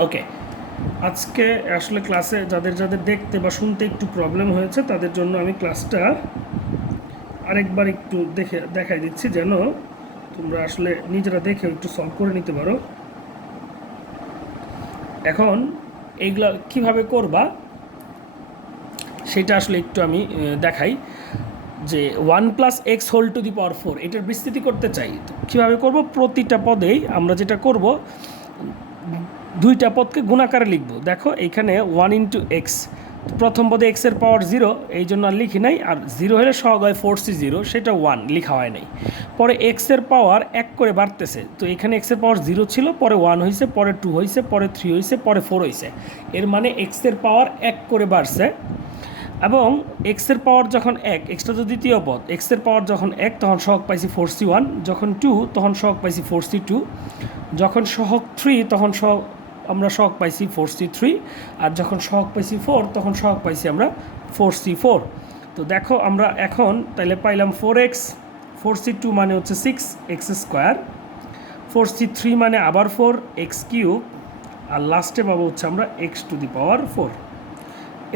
ওকে, আজকে আসলে ক্লাসে যাদের যাদের দেখতে বা শুনতে একটু প্রবলেম হয়েছে তাদের জন্য আমি ক্লাসটা আরেকবার একটু দেখাই দিচ্ছি, যেন তোমরা আসলে নিজেরা দেখে একটু সলভ করে নিতে পারো। এখন এইগুলা কিভাবে করবা সেটা আসলে একটু আমি দেখাই। যে 1+x⁴ এটার বিস্তৃতি করতে চাই, তো কীভাবে করব? প্রতিটা পদেই আমরা যেটা করব, দুইটা পদকে গুণাকারে লিখব। দেখো এইখানে 1 × x, প্রথম পদে এক্সের পাওয়ার 0, এই জন্য আর লিখি নাই। আর 0 হলে সহগ হয় 4c0, সেটা 1 লেখা হয় নাই। পরে এক্সের পাওয়ার 1 করে বাড়তেছে, তো এখানে এক্সের পাওয়ার 0 ছিল, পরে 1 হয়েছে, পরে 2 হয়েছে, পরে 3 হয়েছে, পরে 4 হয়েছে। এর মানে এক্সের পাওয়ার 1 করে বাড়ছে। এবং এক্সের পাওয়ার যখন 1, এক্সটা তো দ্বিতীয় পদ, এক্সের পাওয়ার যখন 1 তখন সহগ পাইছি 4c1, যখন 2 তখন সহগ পাইছি 4c2, যখন সহগ 3 তখন আমরা সহগ পাইছি 4c3, আর যখন সহগ পাইছি 4 তখন সহগ পাইছি আমরা 4c4। তো দেখো আমরা এখন তাইলে পাইলাম 4x, 4c2 মানে হচ্ছে 6x², 4c3 মানে আবার 4x³, আর লাস্টে পাবো হচ্ছে আমরা x⁴।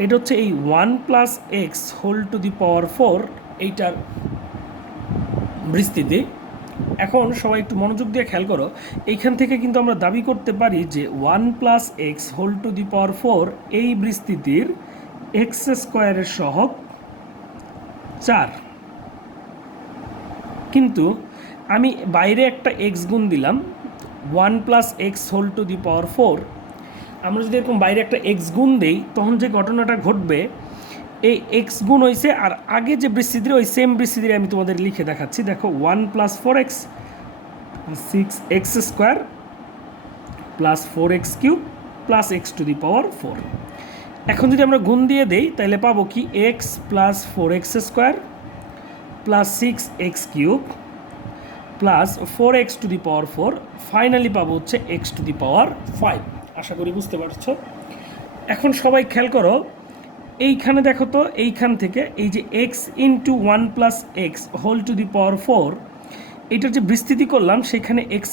এটা হচ্ছে এই 1+x⁴ এইটার বিস্তৃতি। এখন সবাই একটু মনোযোগ দিয়ে খেয়াল করো, এইখান থেকে কিন্তু আমরা দাবি করতে পারি যে 1+x⁴ এই বিস্তৃতির x² সহগ 4। কিন্তু আমি বাইরে একটা x গুণ দিলাম, 1+x⁴, আমরা যদি এরকম বাইরে একটা x গুণ দেই তখন যে ঘটনাটা ঘটবে, এই x গুণ হয়েছে আর আগে যে বিস্তৃতি ওই সেম বিস্তৃতি আমি তোমাদের লিখে দেখাচ্ছি। দেখো 1+4x 6x² plus 4x³ plus x⁴। এখন যদি আমরা গুণ দিয়ে দেই তাহলে পাবো কি x plus 4x² plus 6x³ plus 4x⁴, finally পাবো হচ্ছে x⁵। আশা করি বুঝতে পারছো। এখন সবাই খেয়াল করো, এইখানে দেখো তো, এইখান থেকে এই যে x × 1+x⁴, এইটার যে বিস্তৃতি করলাম সেখানে x²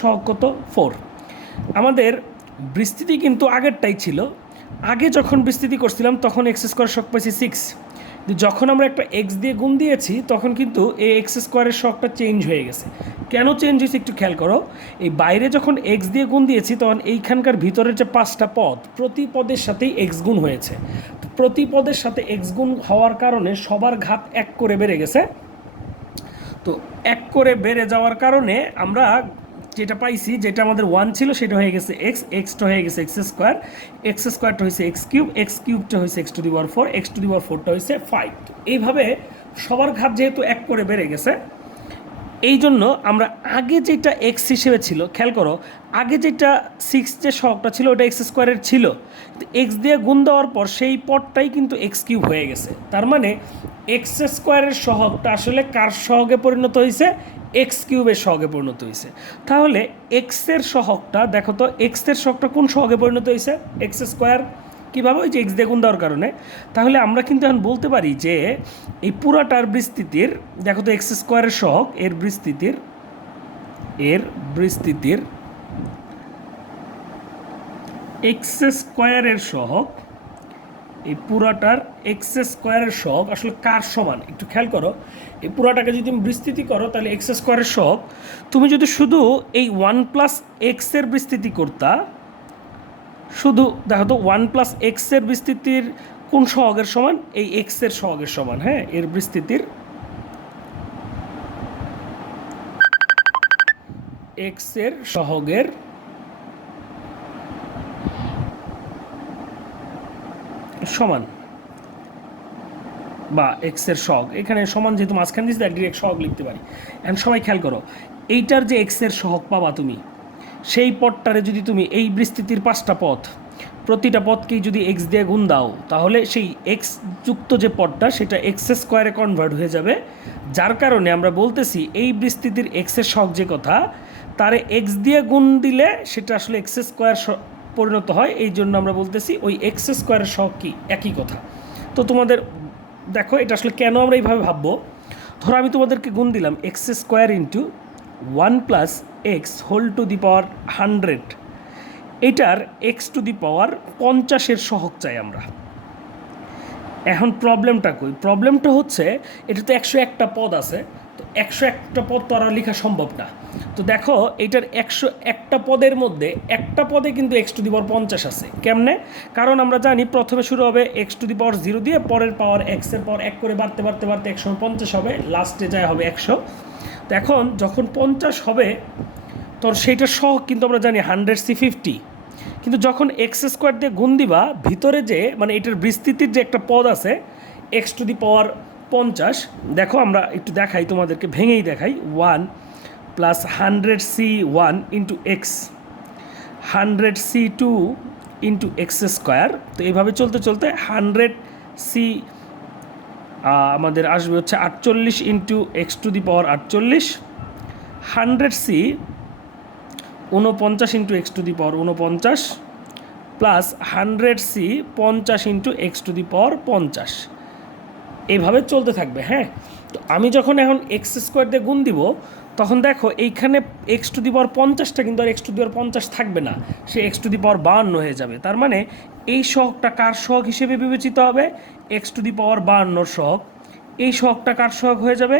সহগ কত? 4। আমাদের বিস্তৃতি কিন্তু আগেরটাই ছিল, আগে যখন বিস্তৃতি করছিলাম তখন x² সহগ পাইছি 6, যখন আমরা একটা x দিয়ে গুণ দিয়েছি তখন কিন্তু এই x² সহগটা চেঞ্জ হয়ে গেছে। কেন চেঞ্জ হয়েছে একটু খেয়াল করো, এই বাইরে যখন x দিয়ে গুণ দিয়েছি তখন এইখানকার ভিতরের যে 5টা পদ, প্রতি পদের সাথেই x গুণ হয়েছে। প্রতি পদের সাথে x গুণ হওয়ার কারণে সবার ঘাত 1 করে বেড়ে গেছে। তো 1 করে বেড়ে যাওয়ার কারণে আমরা যেটা পাইছি, যেটা আমাদের 1 ছিল সেটা হয়ে গেছে এক্সটা হয়ে গেছে x²টা হয়েছে x³ হয়েছে x⁴ হয়েছে 5। এইভাবে সবার ঘাত যেহেতু 1 করে বেড়ে গেছে, এই জন্য আমরা আগে যেটা এক্স হিসেবে ছিল, খেয়াল করো, আগে যেটা 6 যে সহগটা ছিল ওটা x² ছিল, এক্স দিয়ে গুণ দেওয়ার পর সেই পদটাই কিন্তু x³ হয়ে গেছে। তার মানে x² সহগটা আসলে কার সহগে পরিণত হয়েছে? x³ সহগে পরিণত হয়েছে। তাহলে এক্সের সহগটা দেখো তো, এক্সের সহগটা কোন সহগে পরিণত হয়েছে? x²। কীভাবে? ওই যে এক্স দিয়ে গুণ দেওয়ার কারণে। তাহলে আমরা কিন্তু এখন বলতে পারি যে এই পুরাটার বিস্তৃতির, দেখো তো x² সহগ, এর বিস্তৃতির x² সহগ, এই পুরাটার x² সহগ আসলে কার সমান একটু খেয়াল করো। এই পুরাটাকে যদি তুমি বিস্তৃতি করো তাহলে x² সহগ, তুমি যদি শুধু এই 1+x এর বিস্তৃতি করতা, শুধু দেখো তো 1+x এর বিস্তৃতির কোন সহগের সমান? এই x এর সহগের সমান। হ্যাঁ, এর বিস্তৃতির x এর সহগের সমান, বা x এর সহগ, এখানে সমান যেহেতু মাঝখানে দিয়েছি তাই ডিরেক্ট সহগ লিখতে পারি। এখন সবাই খেয়াল করো, এইটার যে x এর সহগ পাবা তুমি, সেই পদটারে যদি তুমি এই বিস্তৃতির 5টা পদ, প্রতিটা পদকেই যদি x দিয়ে গুণ দাও তাহলে সেই x যুক্ত যে পদটা সেটা x² কনভার্ট হয়ে যাবে। যার কারণে আমরা বলতেছি এই বিস্তৃতির x এর সহগ যে কথা, তারে x দিয়ে গুণ দিলে সেটা আসলে x² পরিণত হয়। এই জন্য আমরা বলতেছি ওই x² সহগ কি একই কথা। তো তোমাদের দেখো এটা আসলে কেন আমরা এইভাবে ভাববো। ধরো আমি তোমাদেরকে গুণ দিলাম x² × 1+x⁴, এটার এক্স টু দি পাওয়ার 50-এর সহগ চাই আমরা। এখন প্রবলেমটা কই? প্রবলেমটা হচ্ছে এটা তো 101টা পদ আছে, তো 101টা পদ তো আর লেখা সম্ভব না। তো দেখো এটার 101টা পদের মধ্যে একটা পদে কিন্তু এক্স টু দি পাওয়ার 50 আছে। কেমনে? কারণ আমরা জানি প্রথমে শুরু হবে এক্স টু দি পাওয়ার 0 দিয়ে, পরের পাওয়ার এক্সের পাওয়ার 1 করে বাড়তে বাড়তে বাড়তে 150 হবে, লাস্টে যায় হবে 100। তো এখন যখন 50 হবে তখন সেইটার সহগ কিন্তু আমরা জানি 100c50, কিন্তু যখন এক্স স্কোয়ার দিয়ে গুণ দিবা ভিতরে যে মানে এটার বিস্তৃতির যে একটা পদ আছে এক্স টু দি পাওয়ার 50, দেখো আমরা একটু দেখাই তোমাদেরকে, ভেঙেই দেখাই। 1 plus 100c1 into x, 100c2 into x square. তো এইভাবে চলতে চলতে 100c আমাদের আসবে হচ্ছে 48 into x to the power 48, 100c 49 into x to the power 49 plus 100c 50 into x to the power 50, এইভাবে চলতে থাকবে। হ্যাঁ, তো আমি যখন এখন এক্স স্কোয়ার দিয়ে গুণ দিব তখন দেখো এইখানে এক্স টু দি পাওয়ার 50টা কিন্তু আর এক্স টু দি পাওয়ার 50 থাকবে না, সে এক্স টু দি পাওয়ার 52 হয়ে যাবে। তার মানে এই সহগটা কার সহগ হিসেবে বিবেচিত হবে? এক্স টু দি পাওয়ার 52 সহগ। এই সহগটা কার সহগ হয়ে যাবে?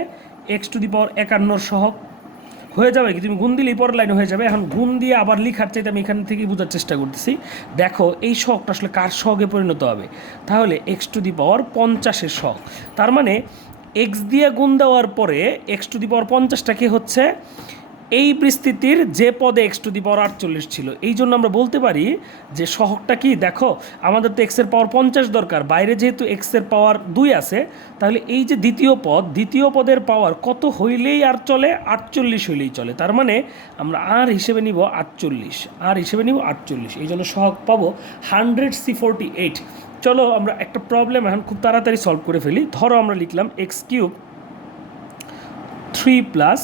এক্স টু দি পাওয়ার 51 সহগ হয়ে যাবে। কি তুমি গুণ দিলেই পরের লাইনে হয়ে যাবে। এখন গুণ দিয়ে আবার লিখার চাইতে আমি এখান থেকেই বোঝার চেষ্টা করতেছি। দেখো এই সহগটা আসলে কার সহগে পরিণত হবে? তাহলে এক্স টু দি পাওয়ার 50-এর সহগ। তার মানে এক্স দিয়ে গুণ দেওয়ার পরে এক্স টু দি পাওয়ার 50টা কি হচ্ছে? এই বিস্তৃতির যে পদে এক্স টু দি পাওয়ার 48 ছিল। এই জন্য আমরা বলতে পারি যে সহগটা কি, দেখো আমাদের তো এক্সের পাওয়ার 50 দরকার, বাইরে যেহেতু এক্সের পাওয়ার 2 আছে, তাহলে এই যে দ্বিতীয় পদের পাওয়ার কত হইলেই আর চলে? 48 হইলেই চলে। তার মানে আমরা আর হিসেবে নিব 48, এই জন্য সহগ পাবো 100c48। চলো আমরা একটা প্রবলেম এখন খুব তাড়াতাড়ি সলভ করে ফেলি। ধরো আমরা লিখলাম x cube 3 plus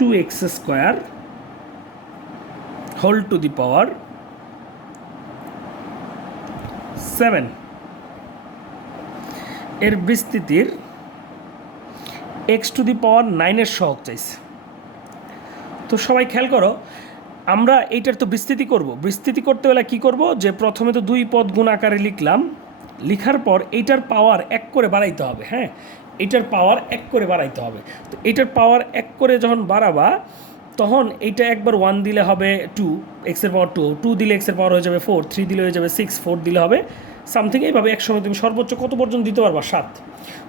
2x square whole to the power 7 এর বিস্তৃতির এক্স টু দি পাওয়ার 9-এর সহগ চাইছে। তো সবাই খেয়াল করো, আমরা এইটার তো বিস্তৃতি করব। বিস্তৃতি করতে হলে কী করব? যে প্রথমে তো 2 পদ গুণ আকারে লিখলাম, লিখার পর এইটার পাওয়ার 1 করে বাড়াইতে হবে। হ্যাঁ, এইটার পাওয়ার 1 করে বাড়াইতে হবে। তো এইটার পাওয়ার 1 করে যখন বাড়াবা তখন এইটা একবার 1 দিলে হবে 2, এক্সের পাওয়ার 2 দিলে এক্সের পাওয়ার হয়ে যাবে 4, 3 দিলে হয়ে যাবে 6, 4 দিলে হবে সামথিং। এইভাবে একসময় তুমি সর্বোচ্চ কত পর্যন্ত দিতে পারবা? 7।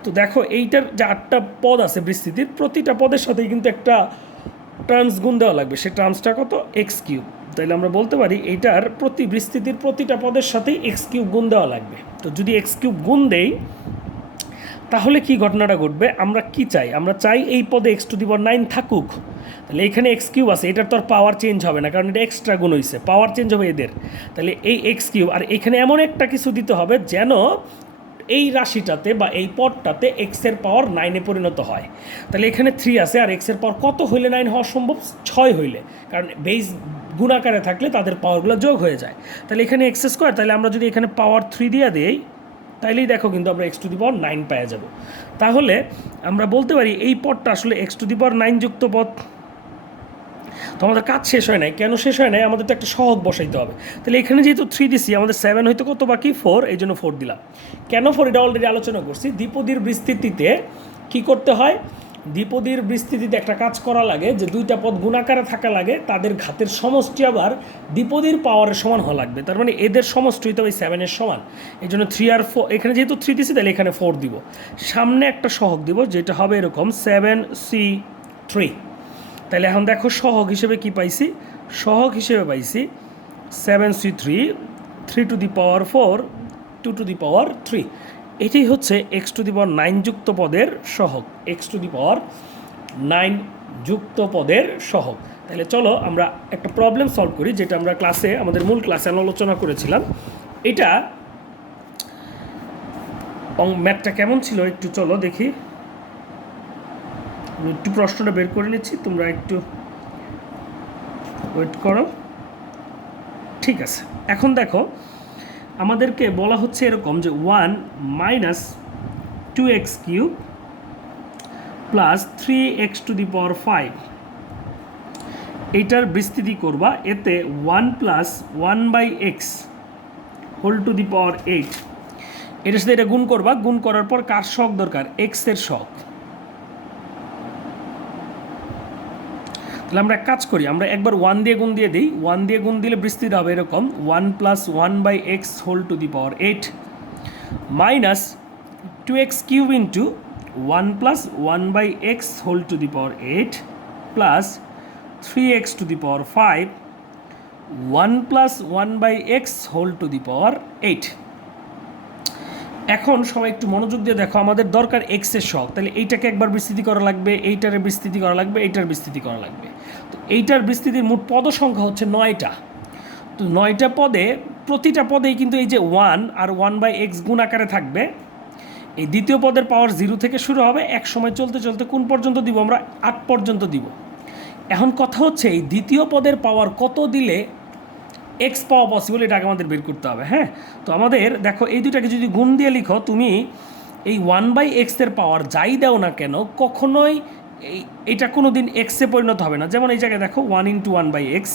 তো দেখো এইটার যে 8টা পদ আছে বিস্তৃতির, প্রতিটা পদের সাথেই কিন্তু একটা টার্মস গুণ দেওয়া লাগবে। সে টার্মসটা কত? X cube. তাইলে আমরা বলতে পারি এইটার বিস্তৃতির প্রতিটা পদের সাথেই এক্স কিউব গুণ দেওয়া লাগবে। তো যদি এক্স কিউব গুণ দেই তাহলে কি ঘটনাটা ঘটবে? আমরা কি চাই? আমরা চাই এই পদে এক্স টু দি পাওয়ার 9 থাকুক। তাহলে এখানে এক্স কিউব আছে, এটার তো আর পাওয়ার চেঞ্জ হবে না, কারণ এটা এক্সট্রা গুণ হয়েছে, পাওয়ার চেঞ্জ হবে এদের। তাহলে এই এক্স কিউব আর এখানে এমন একটা কিছু দিতে হবে যেন এই রাশিটাতে বা এই পদটাতে এক্সের পাওয়ার 9-এ পরিণত হয়। তাহলে এখানে 3 আছে, আর এক্সের পাওয়ার কত হইলে 9 হওয়া সম্ভব? 6 হইলে, কারণ বেস গুণাকারে থাকলে তাদের পাওয়ারগুলো যোগ হয়ে যায়। তাহলে এখানে এক্স স্কোয়ার, তাহলে আমরা যদি এখানে পাওয়ার 3 দিয়ে দিই তাইলেই দেখো কিন্তু আমরা এক্স টু দি পাওয়ার 9 পেয়ে যাব। তাহলে আমরা বলতে পারি এই পদটা আসলে এক্স টু দি পাওয়ার 9 যুক্ত পদ। তো আমাদের কাজ শেষ হয় নাই। কেন শেষ হয় নাই? আমাদের তো একটা সহগ বসাইতে হবে। তাহলে এখানে যেহেতু 3 দিছি, আমাদের 7 হয়তো কত বাকি? 4, এই জন্য 4 দিলাম। কেন 4? এটা অলরেডি আলোচনা করছি। দ্বিপদীর বিস্তৃতিতে কী করতে হয়? দ্বিপদীর বিস্তৃতিতে একটা কাজ করা লাগে যে 2টা পদ গুণাকারে থাকা লাগে, তাদের ঘাতের সমষ্টি আবার দ্বিপদীর পাওয়ারের সমান হওয়া লাগবে। তার মানে এদের সমষ্টি হইতে হবে 7-এর সমান। এই জন্য 3 আর 4, এখানে যেহেতু 3 দিছি তাহলে এখানে 4 দিব, সামনে একটা সহগ দিব যেটা হবে এরকম 7c3। তাহলে এখন দেখো সহগ হিসেবে কি পাইছি? সহগ হিসেবে পাইছি 7c3, 3 two the power 4, 2 to the পাওয়ার 3। এটাই হচ্ছে এক্স টু দি পাওয়ার 9 যুক্ত পদের সহগ, এক্স টু দি পাওয়ার 9 যুক্ত পদের সহগ। তাহলে চলো আমরা একটা প্রবলেম সলভ করি, যেটা আমরা ক্লাসে, আমাদের মূল ক্লাসে আলোচনা করেছিলাম। এটা ম্যাথটা কেমন ছিল একটু চলো দেখি। একটু প্রশ্নটা বের করে নিচ্ছি, তোমরা একটু ওয়েট করো। ঠিক আছে, এখন দেখো আমাদেরকে বলা হচ্ছে এরকম যে 1 minus 2x cube plus 3x to the power 5 এইটার বিস্তৃতি করবা, এতে 1+1/x whole to the power 8, এটার সাথে এটা গুণ করবা, গুণ করার পর কার শক দরকার? এক্স এর শক। তাহলে আমরা এক কাজ করি, আমরা একবার 1 দিয়ে গুণ দিয়ে দিই। 1 দিয়ে গুণ দিলে বিস্তৃতি হবে এরকম 1+1/x whole to the power 8 minus 2x cube into 1+1/x whole to the power 8 plus 3x to the power 5 1+1/x whole to the power 8। এখন সবাই একটু মনোযোগ দিয়ে দেখো, আমাদের দরকার এক্স এর শক, তাহলে এইটাকে একবার বিস্তৃতি করা লাগবে, এইটার বিস্তৃতি করা লাগবে, এইটার বিস্তৃতি করা লাগবে। তো এইটার বিস্তৃতির মোট পদ সংখ্যা হচ্ছে 9টা। তো 9টা পদে প্রতিটা পদেই কিন্তু এই যে 1 আর 1/x গুণ আকারে থাকবে। এই দ্বিতীয় পদের পাওয়ার 0 থেকে শুরু হবে, এক সময় চলতে চলতে কোন পর্যন্ত দিব? আমরা 8 পর্যন্ত দিব। এখন কথা হচ্ছে এই দ্বিতীয় পদের পাওয়ার কত দিলে এক্স পাওয়া পসিবল, এটাকে আমাদের বের করতে হবে। হ্যাঁ, তো আমাদের দেখো এই দুটাকে যদি গুণ দিয়ে লিখো, তুমি এই 1/x এর পাওয়ার যাই দাও না কেন কখনোই এটা কোনো দিন এক্সে পরিণত হবে না। যেমন এই জায়গায় দেখো 1 × 1/x,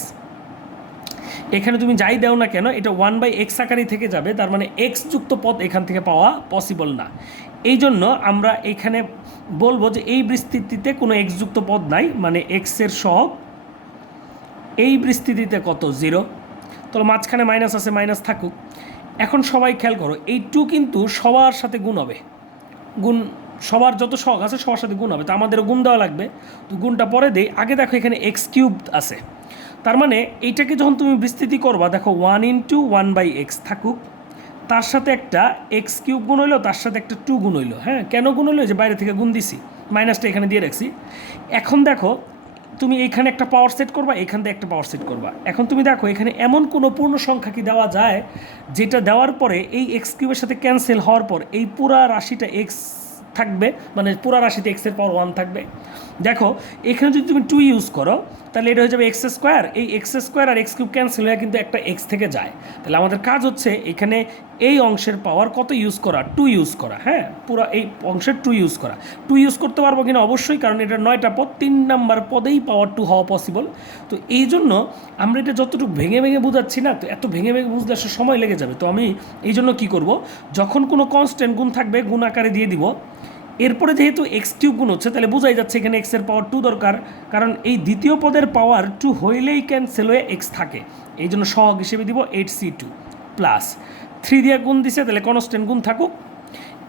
এখানে তুমি যাই দাও না কেন এটা 1/x আকারেই থেকে যাবে, তার মানে এক্স যুক্ত পদ এখান থেকে পাওয়া পসিবল না। এই জন্য আমরা এখানে বলবো যে এই বিস্তৃতিতে কোনো এক্স যুক্ত পদ নাই, মানে এক্সের সহগ এই বিস্তৃতিতে কত? 0। তাহলে মাঝখানে মাইনাস আছে, মাইনাস থাকুক। এখন সবাই খেয়াল করো, এই 2 কিন্তু সবার সাথে গুণ হবে, গুণ সবার যত সহগ আছে সবার সাথে গুণ হবে, তো আমাদেরও গুণ দেওয়া লাগবে। তো গুণটা পরে দেই, আগে দেখো এখানে এক্স কিউব আছে, তার মানে এইটাকে যখন তুমি বিস্তৃতি করবা, দেখো 1 × 1/x থাকুক, তার সাথে একটা এক্স কিউব গুণ হইলো, তার সাথে একটা 2 গুণ হইলো। হ্যাঁ, কেন গুণ হইলো? যে বাইরে থেকে গুণ দিছি, মাইনাসটা এখানে দিয়ে রাখছি। এখন দেখো তুমি এইখানে একটা পাওয়ার সেট করবা, এখান থেকে একটা পাওয়ার সেট করবা। এখন তুমি দেখো এখানে এমন কোনো পূর্ণ সংখ্যা কি দেওয়া যায় যেটা দেওয়ার পরে এই এক্স কিউবের সাথে ক্যান্সেল হওয়ার পর এই পুরা রাশিটা এক্স থাকবে, মানে পুরা রাশিতে এক্সের পাওয়ার 1 থাকবে। দেখো এখানে যদি তুমি 2 ইউজ করো তাহলে এটা হয়ে যাবে এক্স স্কোয়ার, এই এক্স স্কোয়ার আর এক্স কিউব ক্যান্সেল হয়ে কিন্তু একটা এক্স থেকে যায়। তাহলে আমাদের কাজ হচ্ছে এখানে এই অংশের পাওয়ার কত ইউজ করা? 2 ইউজ করা। হ্যাঁ, পুরো এই অংশের 2 ইউজ করা। 2 ইউজ করতে পারবো কিনা? অবশ্যই, কারণ এটা 9টা পদ, 3 নাম্বার পদেই পাওয়ার 2 হওয়া পসিবল। তো এই জন্য আমরা এটা যতটুকু ভেঙে ভেঙে বুঝাচ্ছি না, তো এত ভেঙে ভেঙে বুঝলে আসলে সময় লেগে যাবে। তো আমি এই জন্য কী করব, যখন কোনো কনস্ট্যান্ট গুণ থাকবে গুণ আকারে দিয়ে দিব। এরপরে যেহেতু এক্স কিউব গুণ হচ্ছে, তাহলে বোঝাই যাচ্ছে এখানে এক্সের পাওয়ার 2 দরকার, কারণ এই দ্বিতীয় পদের পাওয়ার 2 হইলেই ক্যান্সেল হয়ে এক্স থাকে। এই জন্য সহগ হিসেবে দিব 8c2 প্লাস 3 দিয়ে গুণ দিছে, তাহলে কনস্ট্যান্ট গুণ থাকুক।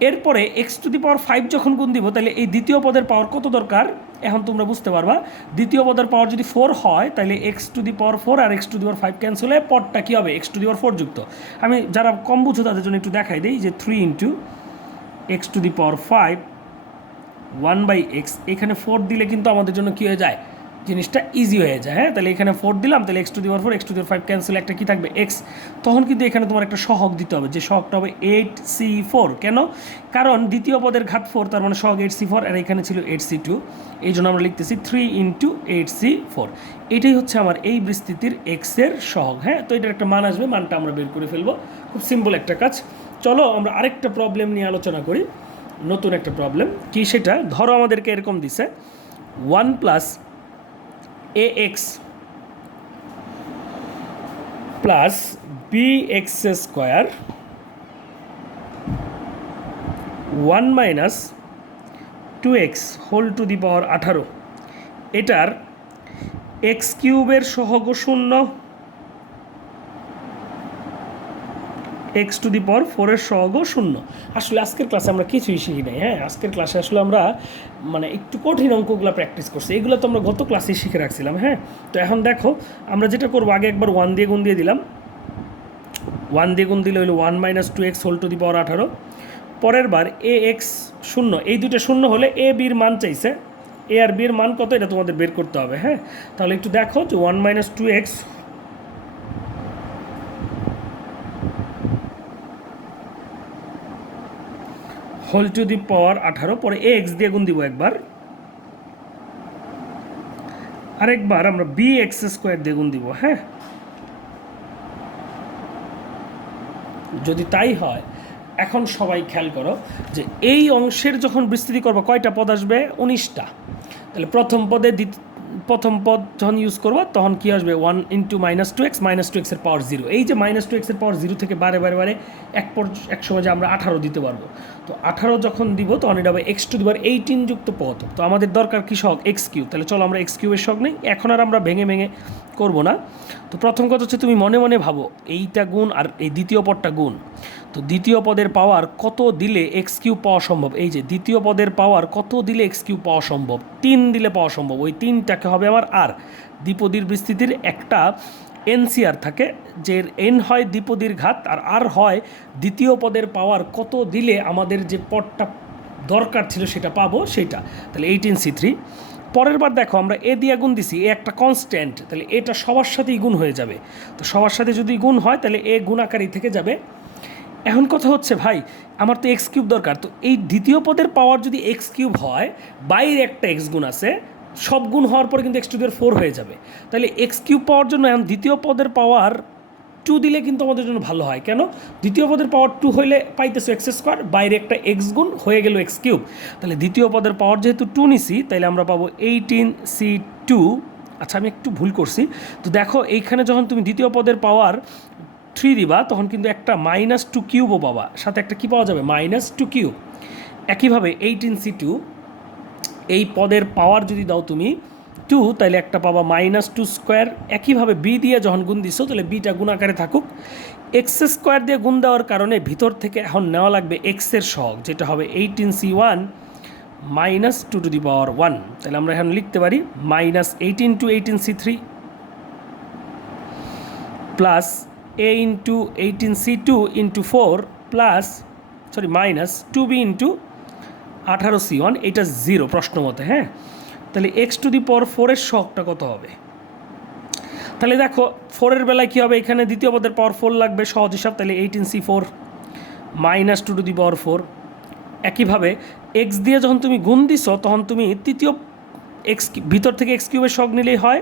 এরপরে এক্স টু দি পাওয়ার 5 যখন গুণ দিব, তাহলে এই দ্বিতীয় পদের পাওয়ার কত দরকার এখন তোমরা বুঝতে পারবা। দ্বিতীয় পদের পাওয়ার যদি 4 হয়, তাহলে এক্স টু দি পাওয়ার 4 আর x to the power 5 cancel হয়ে পদটা কী হবে? এক্স টু দি পাওয়ার 4 যুক্ত। আমি যারা কম বুঝো তাদের জন্য একটু দেখাই দিই যে 3 × x to the power 5 1/x, এখানে 4 দিলে কিন্তু আমাদের জন্য কী হয়ে যায়? জিনিসটা ইজি হয়ে যায়। হ্যাঁ, তাহলে এখানে 4 দিলাম, তাহলে x to the power 4 x to the power 5 cancel, একটা কী থাকবে? এক্স। তখন কিন্তু এখানে তোমার একটা সহগ দিতে হবে, যে সহগটা হবে 8c4। কেন? কারণ দ্বিতীয় পদের ঘাত 4, তার মানে সহগ 8c4, আর এখানে ছিল 8c2। এই জন্য আমরা লিখতেছি 3 × 8c4। এটাই হচ্ছে আমার এই বিস্তৃতির এক্সের সহগ। হ্যাঁ, তো এটার একটা মান আসবে, মানটা আমরা বের করে ফেলবো। খুব সিম্পল একটা কাজ। চলো আমরা আরেকটা প্রবলেম নিয়ে আলোচনা করি, নতুন একটা প্রবলেম। কি সেটা? ধরো আমাদেরকে এরকম দিছে 1 + ax plus bx² 1 - 2x whole to the power 18। এটার এক্স কিউবের সহগ 0, এক্স টু দি পাওয়ার 4 এর সহগ 0। আসলে আজকের ক্লাসে আমরা কিছুই শিখি নাই। হ্যাঁ, আজকের ক্লাসে আসলে আমরা মানে একটু কঠিন অঙ্কগুলো প্র্যাকটিস করছি, এগুলো তো আমরা গত ক্লাসেই শিখে রাখছিলাম। হ্যাঁ, তো এখন দেখো আমরা যেটা করবো, আগে একবার 1 দিয়ে গুণ দিয়ে দিলাম। 1 দিয়ে গুণ দিলে হলো 1 - 2x whole to the power 18। পরের বার ax 0, এই দুটো 0 হলে a b এর মান চাইছে, a আর b এর মান কত এটা তোমাদের বের করতে হবে। হ্যাঁ, তাহলে একটু দেখো যে 1 - 2x whole to the power 18, পরে এক্স দিয়ে গুণ দিব একবার, আরেকবার আমরা bx² দিয়ে গুণ দিব। হ্যাঁ, যদি তাই হয়, এখন সবাই খেয়াল করো যে এই অংশের যখন বিস্তৃতি করবো কয়টা পদ আসবে? 19টা। তাহলে প্রথম পদে প্রথম পদ যখন ইউজ করবো তখন কী আসবে 1 ইন্টু -2x এর পাওয়ার 0। এই যে -2x এর পাওয়ার 0 থেকে বারে বারে এক সময় যে আমরা 18 দিতে পারবো। তো 18 যখন দিব তখন এটা হবে x⁻18 যুক্ত পদ। তো আমাদের দরকার কি সহগ x কিউ। তাহলে চলো আমরা x কিউবের সহগ নেই। এখন আর আমরা ভেঙে ভেঙে করবো না। তো প্রথম কথা হচ্ছে তুমি মনে মনে ভাবো এইটা গুণ আর এই দ্বিতীয় পদটা গুণ। তো দ্বিতীয় পদের পাওয়ার কত দিলে x কিউব পাওয়া সম্ভব? এই যে দ্বিতীয় পদের পাওয়ার কত দিলে x কিউব পাওয়া সম্ভব? 3 দিলে পাওয়া সম্ভব। ওই 3টাকে হবে আমার আর। দ্বিপদীর বিস্তৃতির একটা এনসিআর থাকে, যে এন হয় দ্বিপদীর ঘাত আর হয় দ্বিতীয় পদের পাওয়ার কত দিলে আমাদের যে পদটা দরকার ছিল সেটা পাবো সেটা। তাহলে 18c3। পরের বার দেখো আমরা এ দিয়ে গুণ দিছি, এ একটা কনস্ট্যান্ট, তাহলে এটা সবার সাথেই গুণ হয়ে যাবে। তো সবার সাথে যদি গুণ হয় তাহলে এ গুণাকারী থেকে যাবে। এখন কথা হচ্ছে ভাই আমার তো x কিউব দরকার। তো এই দ্বিতীয় পদের পাওয়ার যদি x কিউব হয়, বাইরে একটা x গুণ আছে, সব গুণ হওয়ার পরে কিন্তু x⁴ হয়ে যাবে। তাহলে x কিউব পাওয়ার জন্য এখন দ্বিতীয় পদের পাওয়ার 2 দিলে কিন্তু আমাদের জন্য ভালো হয়। কেন? দ্বিতীয় পদের পাওয়ার 2 হইলে পাইতেছো x², বাইরে একটা x গুণ হয়ে গেল x কিউব। তাহলে দ্বিতীয় পদের পাওয়ার যেহেতু 2 নিছি, তাইলে আমরা পাবো 18c2। আচ্ছা আমি একটু ভুল করছি। তো দেখো এইখানে যখন তুমি দ্বিতীয় পদের পাওয়ার 3 দিবা তখন কিন্তু একটা -2 পাবা, সাথে একটা কি পাওয়া যাবে -2। একইভাবে 18c2 এই পদের পাওয়ার যদি দাও তুমি 2, তাহলে একটা পাবা -2²। একইভাবে বি দিয়ে যখন গুণ দিছো তাহলে বিটা গুণাকারে থাকুক। x² দিয়ে গুণ দেওয়ার কারণে ভিতর থেকে এখন নেওয়া লাগবে x এর সহগ, যেটা হবে 18c1 -2⁻1। তাহলে আমরা এখন লিখতে পারি -18 × 18c3 plus a × 18c2 × 4 plus -2b × 18c1। এটা 0 প্রশ্ন মতে। হ্যাঁ, তাহলে x⁴ এর সহগটা কত হবে? তাহলে দেখো 4 এর বেলায় কী হবে, এখানে দ্বিতীয় পদের পাওয়ার 4 লাগবে, সহজ হিসাব। তাহলে 18c4 -2⁴। একইভাবে x দিয়ে যখন তুমি গুণ দিছো তখন তুমি তৃতীয় x ভিতর থেকে x কিউবের সহগ নিলেই হয়।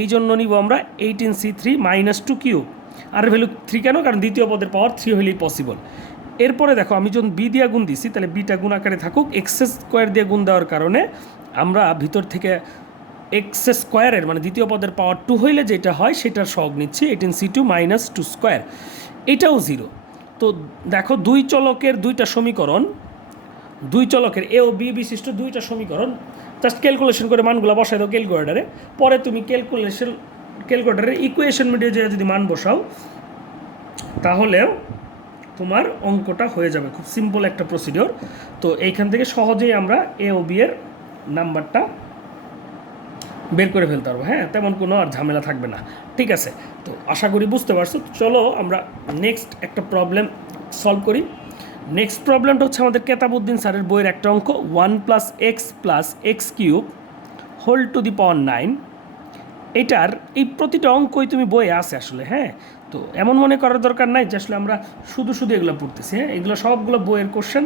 এই জন্য নিব আমরা 18c3 -2 আর ভ্যালু 3 কেন? কারণ দ্বিতীয় পদের পাওয়ার 3 হলেই পসিবল। এরপরে দেখো আমি যখন বি দিয়ে গুণ দিছি তাহলে বিটা গুণ আকারে থাকুক। x² দিয়ে গুণ দেওয়ার কারণে আমরা ভিতর থেকে x² মানে দ্বিতীয় পদের পাওয়ার 2 হইলে যেটা হয় সেটার সহগ নিচ্ছি 18c2 -2²। এটাও 0। তো দেখো দুই চলকের দুইটা সমীকরণ, দুই চলকের এ ও বি বিশিষ্ট দুইটা সমীকরণ, জাস্ট ক্যালকুলেশন করে মানগুলো বসাই দাও ক্যালকুলেটারে। পরে তুমি ক্যালকুলেটারের ইকুয়েশন মিডিয়ে যে যদি মান বসাও তাহলেও তোমার অঙ্কটা হয়ে যাবে। খুব সিম্পল একটা প্রসিডিওর। তো এইখান থেকে সহজেই আমরা এ ও বি এর নাম্বারটা বের করে ফেলতে পারবো। হ্যাঁ, তেমন কোনো আর ঝামেলা থাকবে না। ঠিক আছে, তো আশা করি বুঝতে পারছো। চলো আমরা নেক্সট একটা প্রবলেম সলভ করি। নেক্সট প্রবলেমটা হচ্ছে আমাদের কেতাবউদ্দিন স্যারের বইয়ের একটা অঙ্ক, 1 + x + x³ whole to the power 9। এটার এই প্রতিটা অঙ্কই তুমি বইয়ে আছে আসলে। হ্যাঁ, তো এমন মনে করার দরকার নাই যে আসলে আমরা শুধু শুধু এগুলো পড়তেছি। হ্যাঁ, এগুলো সবগুলো বইয়ের কোশ্চেন।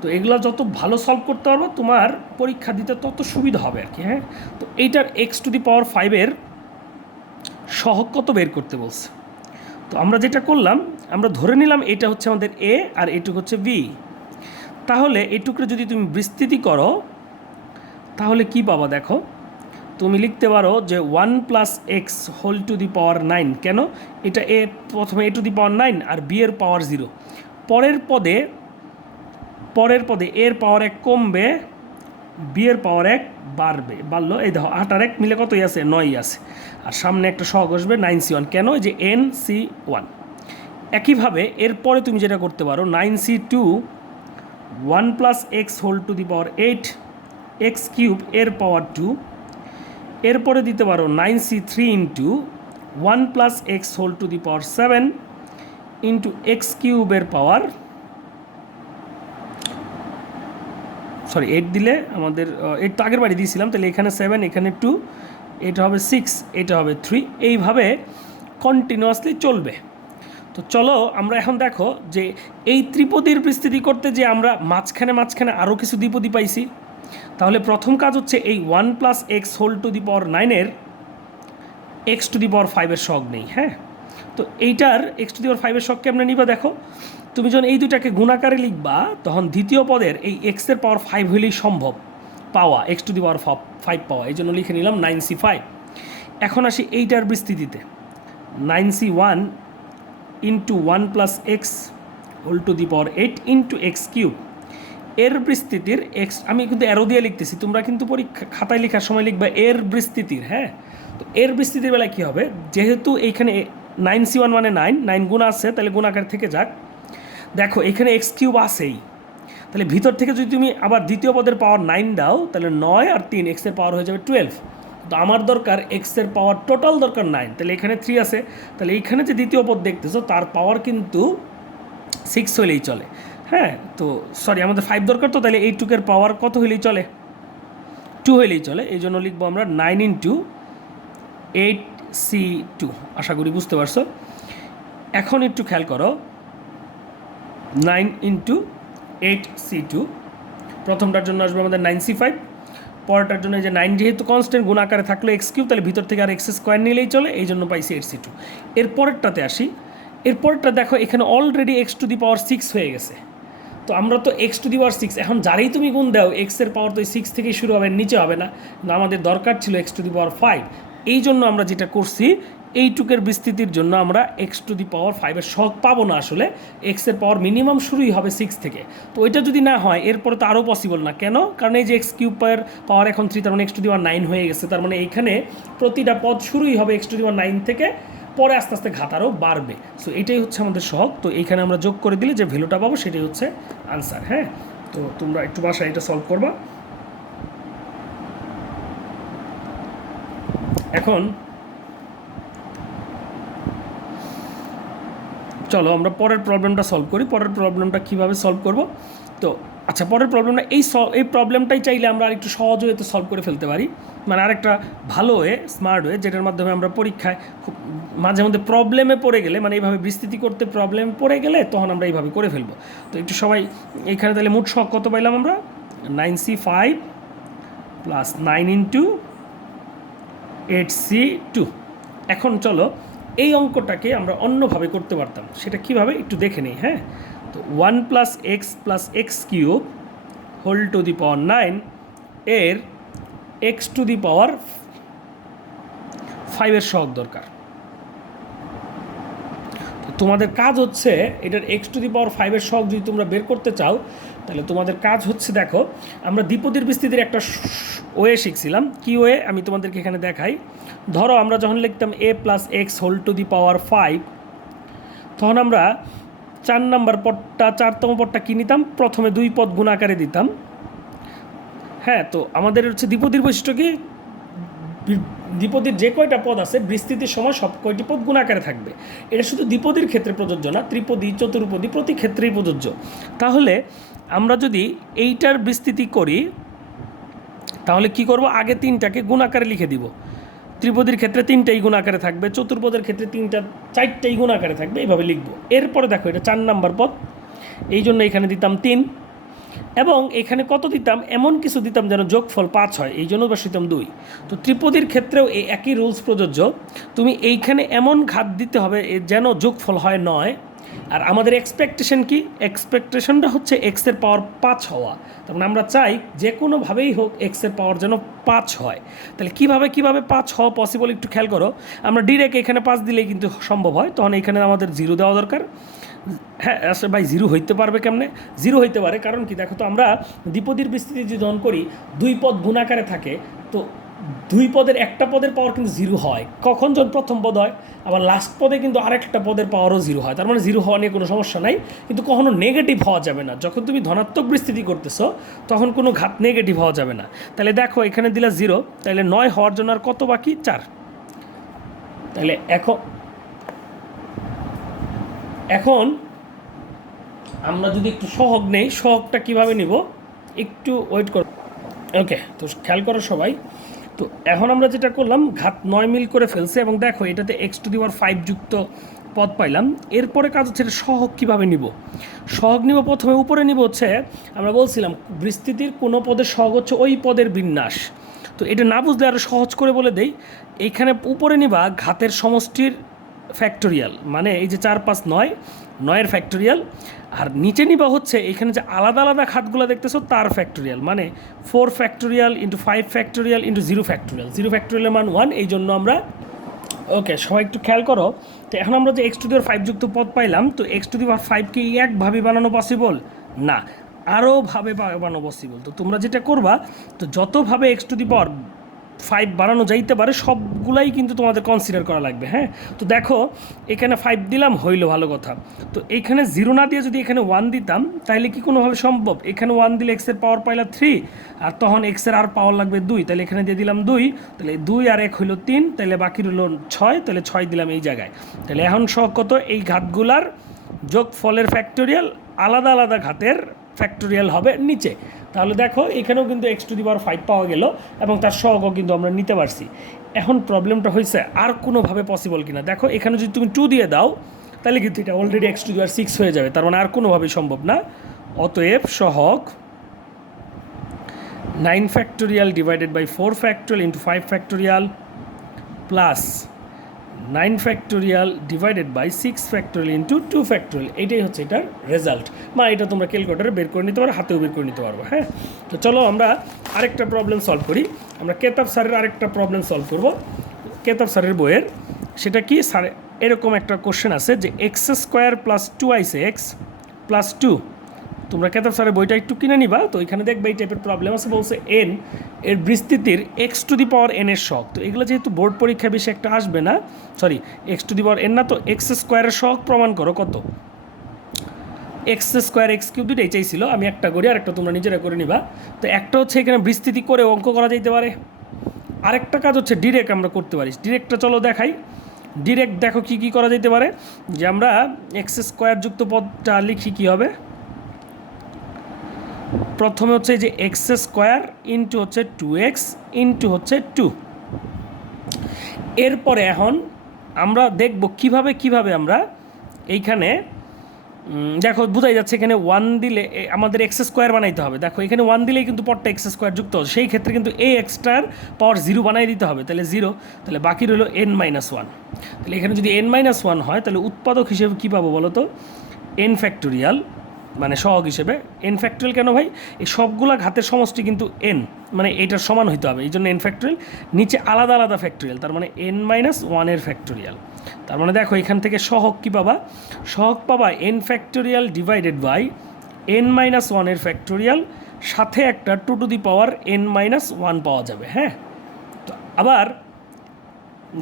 তো এগুলো যত ভালো সলভ করতে পারবো তোমার পরীক্ষা দিতে তত সুবিধা হবে আর কি। হ্যাঁ, তো এইটার x⁵ এর সহগ কত বের করতে বলছে। তো আমরা যেটা করলাম, আমরা ধরে নিলাম এটা হচ্ছে আমাদের এ আর এটুকু হচ্ছে বি। তাহলে এটুকু যদি তুমি বিস্তৃতি করো তাহলে কি পাবা দেখো। তুমি লিখতে পারো যে 1 + x whole to the power 9। কেন? এটা এ প্রথমে a⁴ আর বি এর পাওয়ার 0। পরের পদে এর পাওয়ার 1 কমবে, বি এর পাওয়ার 1 বাড়লো। এই দেখো 8 আর 1 মিলে কতই আছে? 9ই আছে। আর সামনে একটা সহগ আসবে 9c1। কেন? এই যে nc1। একইভাবে এরপরে তুমি যেটা করতে পারো 9c2 1 + x whole to the power 8 x³ এর পাওয়ার 2। এরপরে দিতে পারো 9c3 × 1 + x whole to the power 7 x³ এর পাওয়ার 8 দিলে আমাদের 8 তো আগের বাড়ি দিয়েছিলাম, তাহলে এখানে 7, এখানে 2, এটা হবে 6, এটা হবে 3। এইভাবে কন্টিনিউয়াসলি চলবে। তো চলো আমরা এখন দেখো যে এই ত্রিপদীর বিস্তৃতি করতে যে আমরা মাঝখানে আরও কিছু দ্বিপদী পাইছি। তাহলে প্রথম কাজ হচ্ছে এই 1 + x whole to the power 9 এর x⁵ এর সহগ নেই। হ্যাঁ, তো এইটার x⁵ এর সহগ কেমনে নিবা দেখো। তুমি যখন এই দুটাকে গুণাকারে লিখবা তখন দ্বিতীয় পদের এই x এর পাওয়ার 5 হইলেই সম্ভব। পাওয়া, এক্স টু দি পাওয়ার 5 পাওয়া, এই জন্য লিখে নিলাম 9c5। এখন আসি এইটার বিস্তৃতিতে, 9c1 into 1 plus x whole to the power 8 into x cube. এর বিস্তৃতির এক্স, আমি কিন্তু অ্যারো দিয়ে লিখতেছি, তোমরা কিন্তু পরীক্ষা খাতায় লেখার সময় লিখবা এর বিস্তৃতির। হ্যাঁ, তো এর বিস্তৃতির বেলায় কী হবে, যেহেতু এইখানে 9c1 মানে 9 গুণ আছে, তাহলে গুণাকার থেকে যাক। দেখো এখানে এক্স কিউব আছেই, তাহলে ভিতর থেকে যদি তুমি আবার দ্বিতীয় পদের পাওয়ার 9 দাও, তাহলে 9 আর 3 এক্সের পাওয়ার হয়ে যাবে 12। তো আমার দরকার এক্সের পাওয়ার টোটাল দরকার 9, তাহলে এখানে 3 আছে, তাহলে এইখানে যে দ্বিতীয় পদ দেখতেছো তার পাওয়ার কিন্তু 6 হলেই চলে। হ্যাঁ, তো সরি আমাদের 5 দরকার, তো তাহলে এইটুকের পাওয়ার কত হলেই চলে, 2 হলেই চলে। এই জন্য লিখবো আমরা 9 ইন্টু 8c2। আশা করি বুঝতে পারছো। এখন একটু খেয়াল করো, 9 ইন্টু 8c2, প্রথমটার জন্য আসবে আমাদের 9c5, পরেরটার জন্য যে 9 যেহেতু কনস্ট্যান্ট গুণ আকারে থাকলো এক্স কিউব, তাহলে ভিতর থেকে আর এক্স স্কোয়ার নিলেই চলে, এই জন্য পাইছি 8c2। এর পরেরটাতে আসি, এর পরেরটা দেখো এখানে already x to the power 6 হয়ে গেছে। তো আমরা তো এক্স টু দি পাওয়ার 6, এখন যারাই তুমি গুণ দাও এক্সের পাওয়ার তো 6 থেকেই শুরু হবে, নিচে হবে না, কিন্তু আমাদের দরকার ছিল এক্স টু দি পাওয়ার 5। এই জন্য আমরা যেটা করছি, এইটুকের বিস্তৃতির জন্য আমরা এক্স টু দি পাওয়ার 5-এর সহগ পাবো না, আসলে এক্সের পাওয়ার মিনিমাম শুরুই হবে 6 থেকে। তো ওইটা যদি না হয় এরপরে তো আরও পসিবল না, কেন? কারণ এই যে এক্স কিউবের পাওয়ার এখন 3, তার মানে এক্স টু দি পাওয়ার 9 হয়ে গেছে, তার মানে এইখানে প্রতিটা পদ শুরুই হবে এক্স টু দি পাওয়ার 9 থেকে, পরে আস্তে আস্তে ঘাত আরও বাড়বে। সো এটাই হচ্ছে আমাদের সহগ। তো এইখানে আমরা যোগ করে দিলে যে ভ্যালুটা পাবো সেটাই হচ্ছে আনসার। হ্যাঁ, তো তোমরা একটু বাসায় এটা সলভ করবা। এখন চলো আমরা পরের প্রবলেমটা সলভ করি। পরের প্রবলেমটা কীভাবে সলভ করব? তো আচ্ছা, পরের প্রবলেমটা এই প্রবলেমটাই চাইলে আমরা আরেকটু সহজ ওয়েতে সলভ করে ফেলতে পারি, মানে আরেকটা ভালো ওয়ে, স্মার্ট ওয়ে, যেটার মাধ্যমে আমরা পরীক্ষায় খুব মাঝে মধ্যে প্রবলেমে পড়ে গেলে, মানে এইভাবে বিস্তৃতি করতে প্রবলেমে পড়ে গেলে তখন আমরা এইভাবে করে ফেলবো। তো একটু সবাই এইখানে তাহলে মোট সহগ কত পাইলাম আমরা? 9c5 plus 9 into 8c2। এখন চলো এই অঙ্কটাকে আমরা অন্যভাবে করতে পারতাম, সেটা কিভাবে একটু দেখে নিই। হ্যাঁ, তো 1 plus x cube whole to the power 9 এর এক্স টু দি পাওয়ার 5-এর সহগ দরকার। তো তোমাদের কাজ হচ্ছে এটার এক্স টু দি পাওয়ার 5-এর সহগ যদি তোমরা বের করতে চাও, তাহলে তোমাদের কাজ হচ্ছে, দেখো আমরা দ্বিপদীর বিস্তৃতির একটা ওয়ে শিখছিলাম। কি ওয়ে আমি তোমাদেরকে এখানে দেখাই। ধরো আমরা যখন লিখতাম a plus x whole to the power 5, তখন আমরা 4 নম্বর পদটা, 4তম পদটা কী নিতাম? প্রথমে 2 পদ গুণ আকারে দিতাম। হ্যাঁ, তো আমাদের হচ্ছে দ্বিপদীর বৈশিষ্ট্য কি, দ্বিপদীর যে কয়টা পদ আছে বিস্তৃতির সময় সব কয়টি পদ গুণ আকারে থাকবে। এটা শুধু দ্বিপদীর ক্ষেত্রে প্রযোজ্য না, ত্রিপদী, চতুর্পদী প্রতি ক্ষেত্রেই প্রযোজ্য। তাহলে আমরা যদি এইটার বিস্তৃতি করি, তাহলে কি করব? আগে 3টাকে গুণ আকারে লিখে দিব। ত্রিপদীর ক্ষেত্রে 3টাই গুণ আকারে থাকবে, চতুর্পদের ক্ষেত্রে 4টাই গুণ আকারে থাকবে, এইভাবে লিখব। এরপরে দেখো এটা 4 নম্বর পদ, এই জন্য এখানে দিতাম 3, এবং এখানে কত দিতাম? এমন কিছু দিতাম যেন যোগফল 5 হয়, এই জন্য বসাইতাম 2। তো ত্রিপদীর ক্ষেত্রেও এই একই রুলস প্রযোজ্য। তুমি এইখানে এমন ঘাত দিতে হবে যেন যোগফল হয় 9। আর আমাদের এক্সপেকটেশন কি? এক্সপেকটেশনটা হচ্ছে এক্সের পাওয়ার 5 হওয়া। তার মানে আমরা চাই যে কোনোভাবেই হোক এক্সের পাওয়ার যেন 5 হয়। তাহলে কীভাবে 5 হওয়া পসিবল একটু খেয়াল করো। আমরা ডিরেক্ট এখানে 5 দিলেই কিন্তু সম্ভব হয়, তখন এখানে আমাদের 0 দেওয়া দরকার। হ্যাঁ আসলে ভাই 0 হইতে পারবে কেমনে? 0 হইতে পারে, কারণ কি দেখো তো, আমরা দ্বিপদীর বিস্তৃতি যদি যখন করি 2 পদ গুণ আকারে থাকে, তো 2 পদের একটা পদের পাওয়ার কিন্তু 0 হয়। কখন? যখন প্রথম পদ হয়। আবার লাস্ট পদে কিন্তু আরেকটা পদের পাওয়ারও 0 হয়। তার মানে 0 হওয়া নিয়ে কোনো সমস্যা নাই, কিন্তু কখনো নেগেটিভ হওয়া যাবে না। যখন তুমি ধনাত্মক বিস্তৃতি করতেছো তখন কোনো ঘাত নেগেটিভ হওয়া যাবে না। তাহলে দেখো এখানে দিলা 0, তাহলে 9 হওয়ার জন্য আর কত বাকি? 4। তাহলে এখন আমরা যদি একটু সহগ নেই, সহগটা কীভাবে নিব একটু ওয়েট করো। ওকে, তো খেয়াল করো সবাই। তো এখন আমরা যেটা করলাম, ঘাত 9 মিল করে ফেলছে, এবং দেখো এটাতে এক্স টু দি পাওয়ার 5 যুক্ত পদ পাইলাম। এরপরে কাজ হচ্ছে সহগ কীভাবে নিব। সহগ নিব প্রথমে উপরে নিব হচ্ছে, আমরা বলছিলাম বিস্তৃতির কোনো পদের সহগ হচ্ছে ওই পদের বিন্যাস। তো এটা না বুঝলে আরও সহজ করে বলে দেই, এইখানে উপরে নিবা ঘাতের সমষ্টির ফ্যাক্টোরিয়াল, মানে এই যে 4 5 9, 9-এর ফ্যাক্টোরিয়াল। আর নিচে নিবা হচ্ছে এখানে যে আলাদা আলাদা খাতগুলো দেখতেছো তার ফ্যাক্টোরিয়াল, মানে 4 factorial into 5 factorial into 0 factorial. 0 ফ্যাক্টোরিয়ালের মান 1, এই জন্য আমরা ওকে সবাই একটু খেয়াল করো। তো এখন আমরা যে এক্স টু দি পাওয়ার 5 যুক্ত পদ পাইলাম, তো এক্স টু দি পাওয়ার 5কে একভাবে বানানো পসিবল না, আরও ভাবে বানানো পসিবল। তো তোমরা যেটা করবা, তো যতভাবে এক্স টু দি পাওয়ার 5 বানানো যাইতে পারে সবগুলাই কিন্তু তোমাদের কনসিডার করা লাগবে। হ্যাঁ, তো দেখো এখানে 5 দিলাম, হইলো, ভালো কথা। তো এইখানে 0 না দিয়ে যদি এখানে 1 দিতাম তাহলে কি কোনোভাবে সম্ভব? এখানে 1 দিলে এক্সের পাওয়ার পাইলা 3, আর তখন এক্সের আর পাওয়ার লাগবে 2, তাহলে এখানে দিয়ে দিলাম 2, তাহলে 2 আর 1 হইলো 3, তাহলে বাকি রইল 6, তাহলে 6 দিলাম এই জায়গায়। তাহলে এখন সব কত? এই ঘাতগুলার যোগফলের ফ্যাক্টোরিয়াল আলাদা আলাদা ঘাতের ফ্যাক্টোরিয়াল হবে নিচে। তাহলে দেখো এখানেও কিন্তু এক্স টু দি পাওয়ার 5 পাওয়া গেল এবং তার সহগও কিন্তু আমরা নিতে পারছি। এখন প্রবলেমটা হয়েছে আর কোনোভাবে পসিবল কিনা। দেখো এখানে যদি তুমি 2 দিয়ে দাও তাহলে কিন্তু এটা already x to the power 6 হয়ে যাবে, তার মানে আর কোনোভাবেই সম্ভব না। অতএব সহগ 9 factorial divided by 4 factorial into 5 factorial plus 9 factorial divided by 6 factorial into 2 factorial, এইটাই হচ্ছে এটার রেজাল্ট। এটা তোমরা ক্যালকুলেটারে বের করে নিতে পারো, হাতেও বের করে নিতে পারবো। হ্যাঁ, তো চলো আমরা আরেকটা প্রবলেম সলভ করি। আমরা কেতাব স্যারের আরেকটা প্রবলেম সলভ করব, কেতাব স্যারের বইয়ের। সেটা কি? স্যার এরকম একটা কোশ্চেন আছে যে x square plus 2x plus 2। তোমরা কেতাব স্যারের বইটা একটু কিনে নিবা, তো এখানে দেখবে এই টাইপের প্রবলেম আছে। বলছে এন এর বিস্তৃতির x to the power n এর সহগ। তো এগুলো যেহেতু বোর্ড পরীক্ষা বেশি একটা আসবে না, sorry x to the power N না, তো এক্স স্কোয়ারের সহগ প্রমাণ করো কত? এক্স স্কোয়ার এক্স কিউব দুইটাই চাইছিল, আমি একটা করি আর একটা তোমরা নিজেরা করে নিবা। তো একটা হচ্ছে এখানে বিস্তৃতি করে অঙ্ক করা যাইতে পারে, আরেকটা কাজ হচ্ছে ডিরেক্ট আমরা করতে পারি। ডিরেক্টটা চলো দেখাই। ডিরেক্ট দেখো কী কী করা যেতে পারে, যে আমরা এক্স স্কোয়ার যুক্ত পদটা লিখি কী হবে। প্রথমে হচ্ছে যে এক্স স্কোয়ার ইন্টু হচ্ছে 2x ইন্টু হচ্ছে 2। এরপরে এখন আমরা দেখব কিভাবে আমরা এইখানে দেখো বোঝাই যাচ্ছে এখানে 1 দিলে আমাদের এক্স স্কোয়ার বানাইতে হবে। দেখো এখানে 1 দিলেই কিন্তু পদটা এক্স স্কোয়ার যুক্ত হবে, সেই ক্ষেত্রে কিন্তু এই এক্সট্রার পাওয়ার 0 বানাই দিতে হবে, তাহলে 0, তাহলে বাকি রইল n-1। তাহলে এখানে যদি n-1 হয় তাহলে উৎপাদক হিসেবে কী পাবো বলো তো? n ফ্যাক্টোরিয়াল, মানে সহগ হিসেবে n ফ্যাক্টোরিয়াল। কেন ভাই? এই সবগুলা ঘাতের সমষ্টি কিন্তু n, মানে এইটার সমান হইতে হবে, এই জন্য n ফ্যাক্টোরিয়াল। নিচে আলাদা আলাদা ফ্যাক্টোরিয়াল, তার মানে n-1 ফ্যাক্টোরিয়াল। তার মানে দেখো এখান থেকে সহগ কী পাবা? সহগ পাবা n factorial divided by n-1 factorial, সাথে একটা 2 টু দি পাওয়ার n-1 পাওয়া যাবে। হ্যাঁ, তো আবার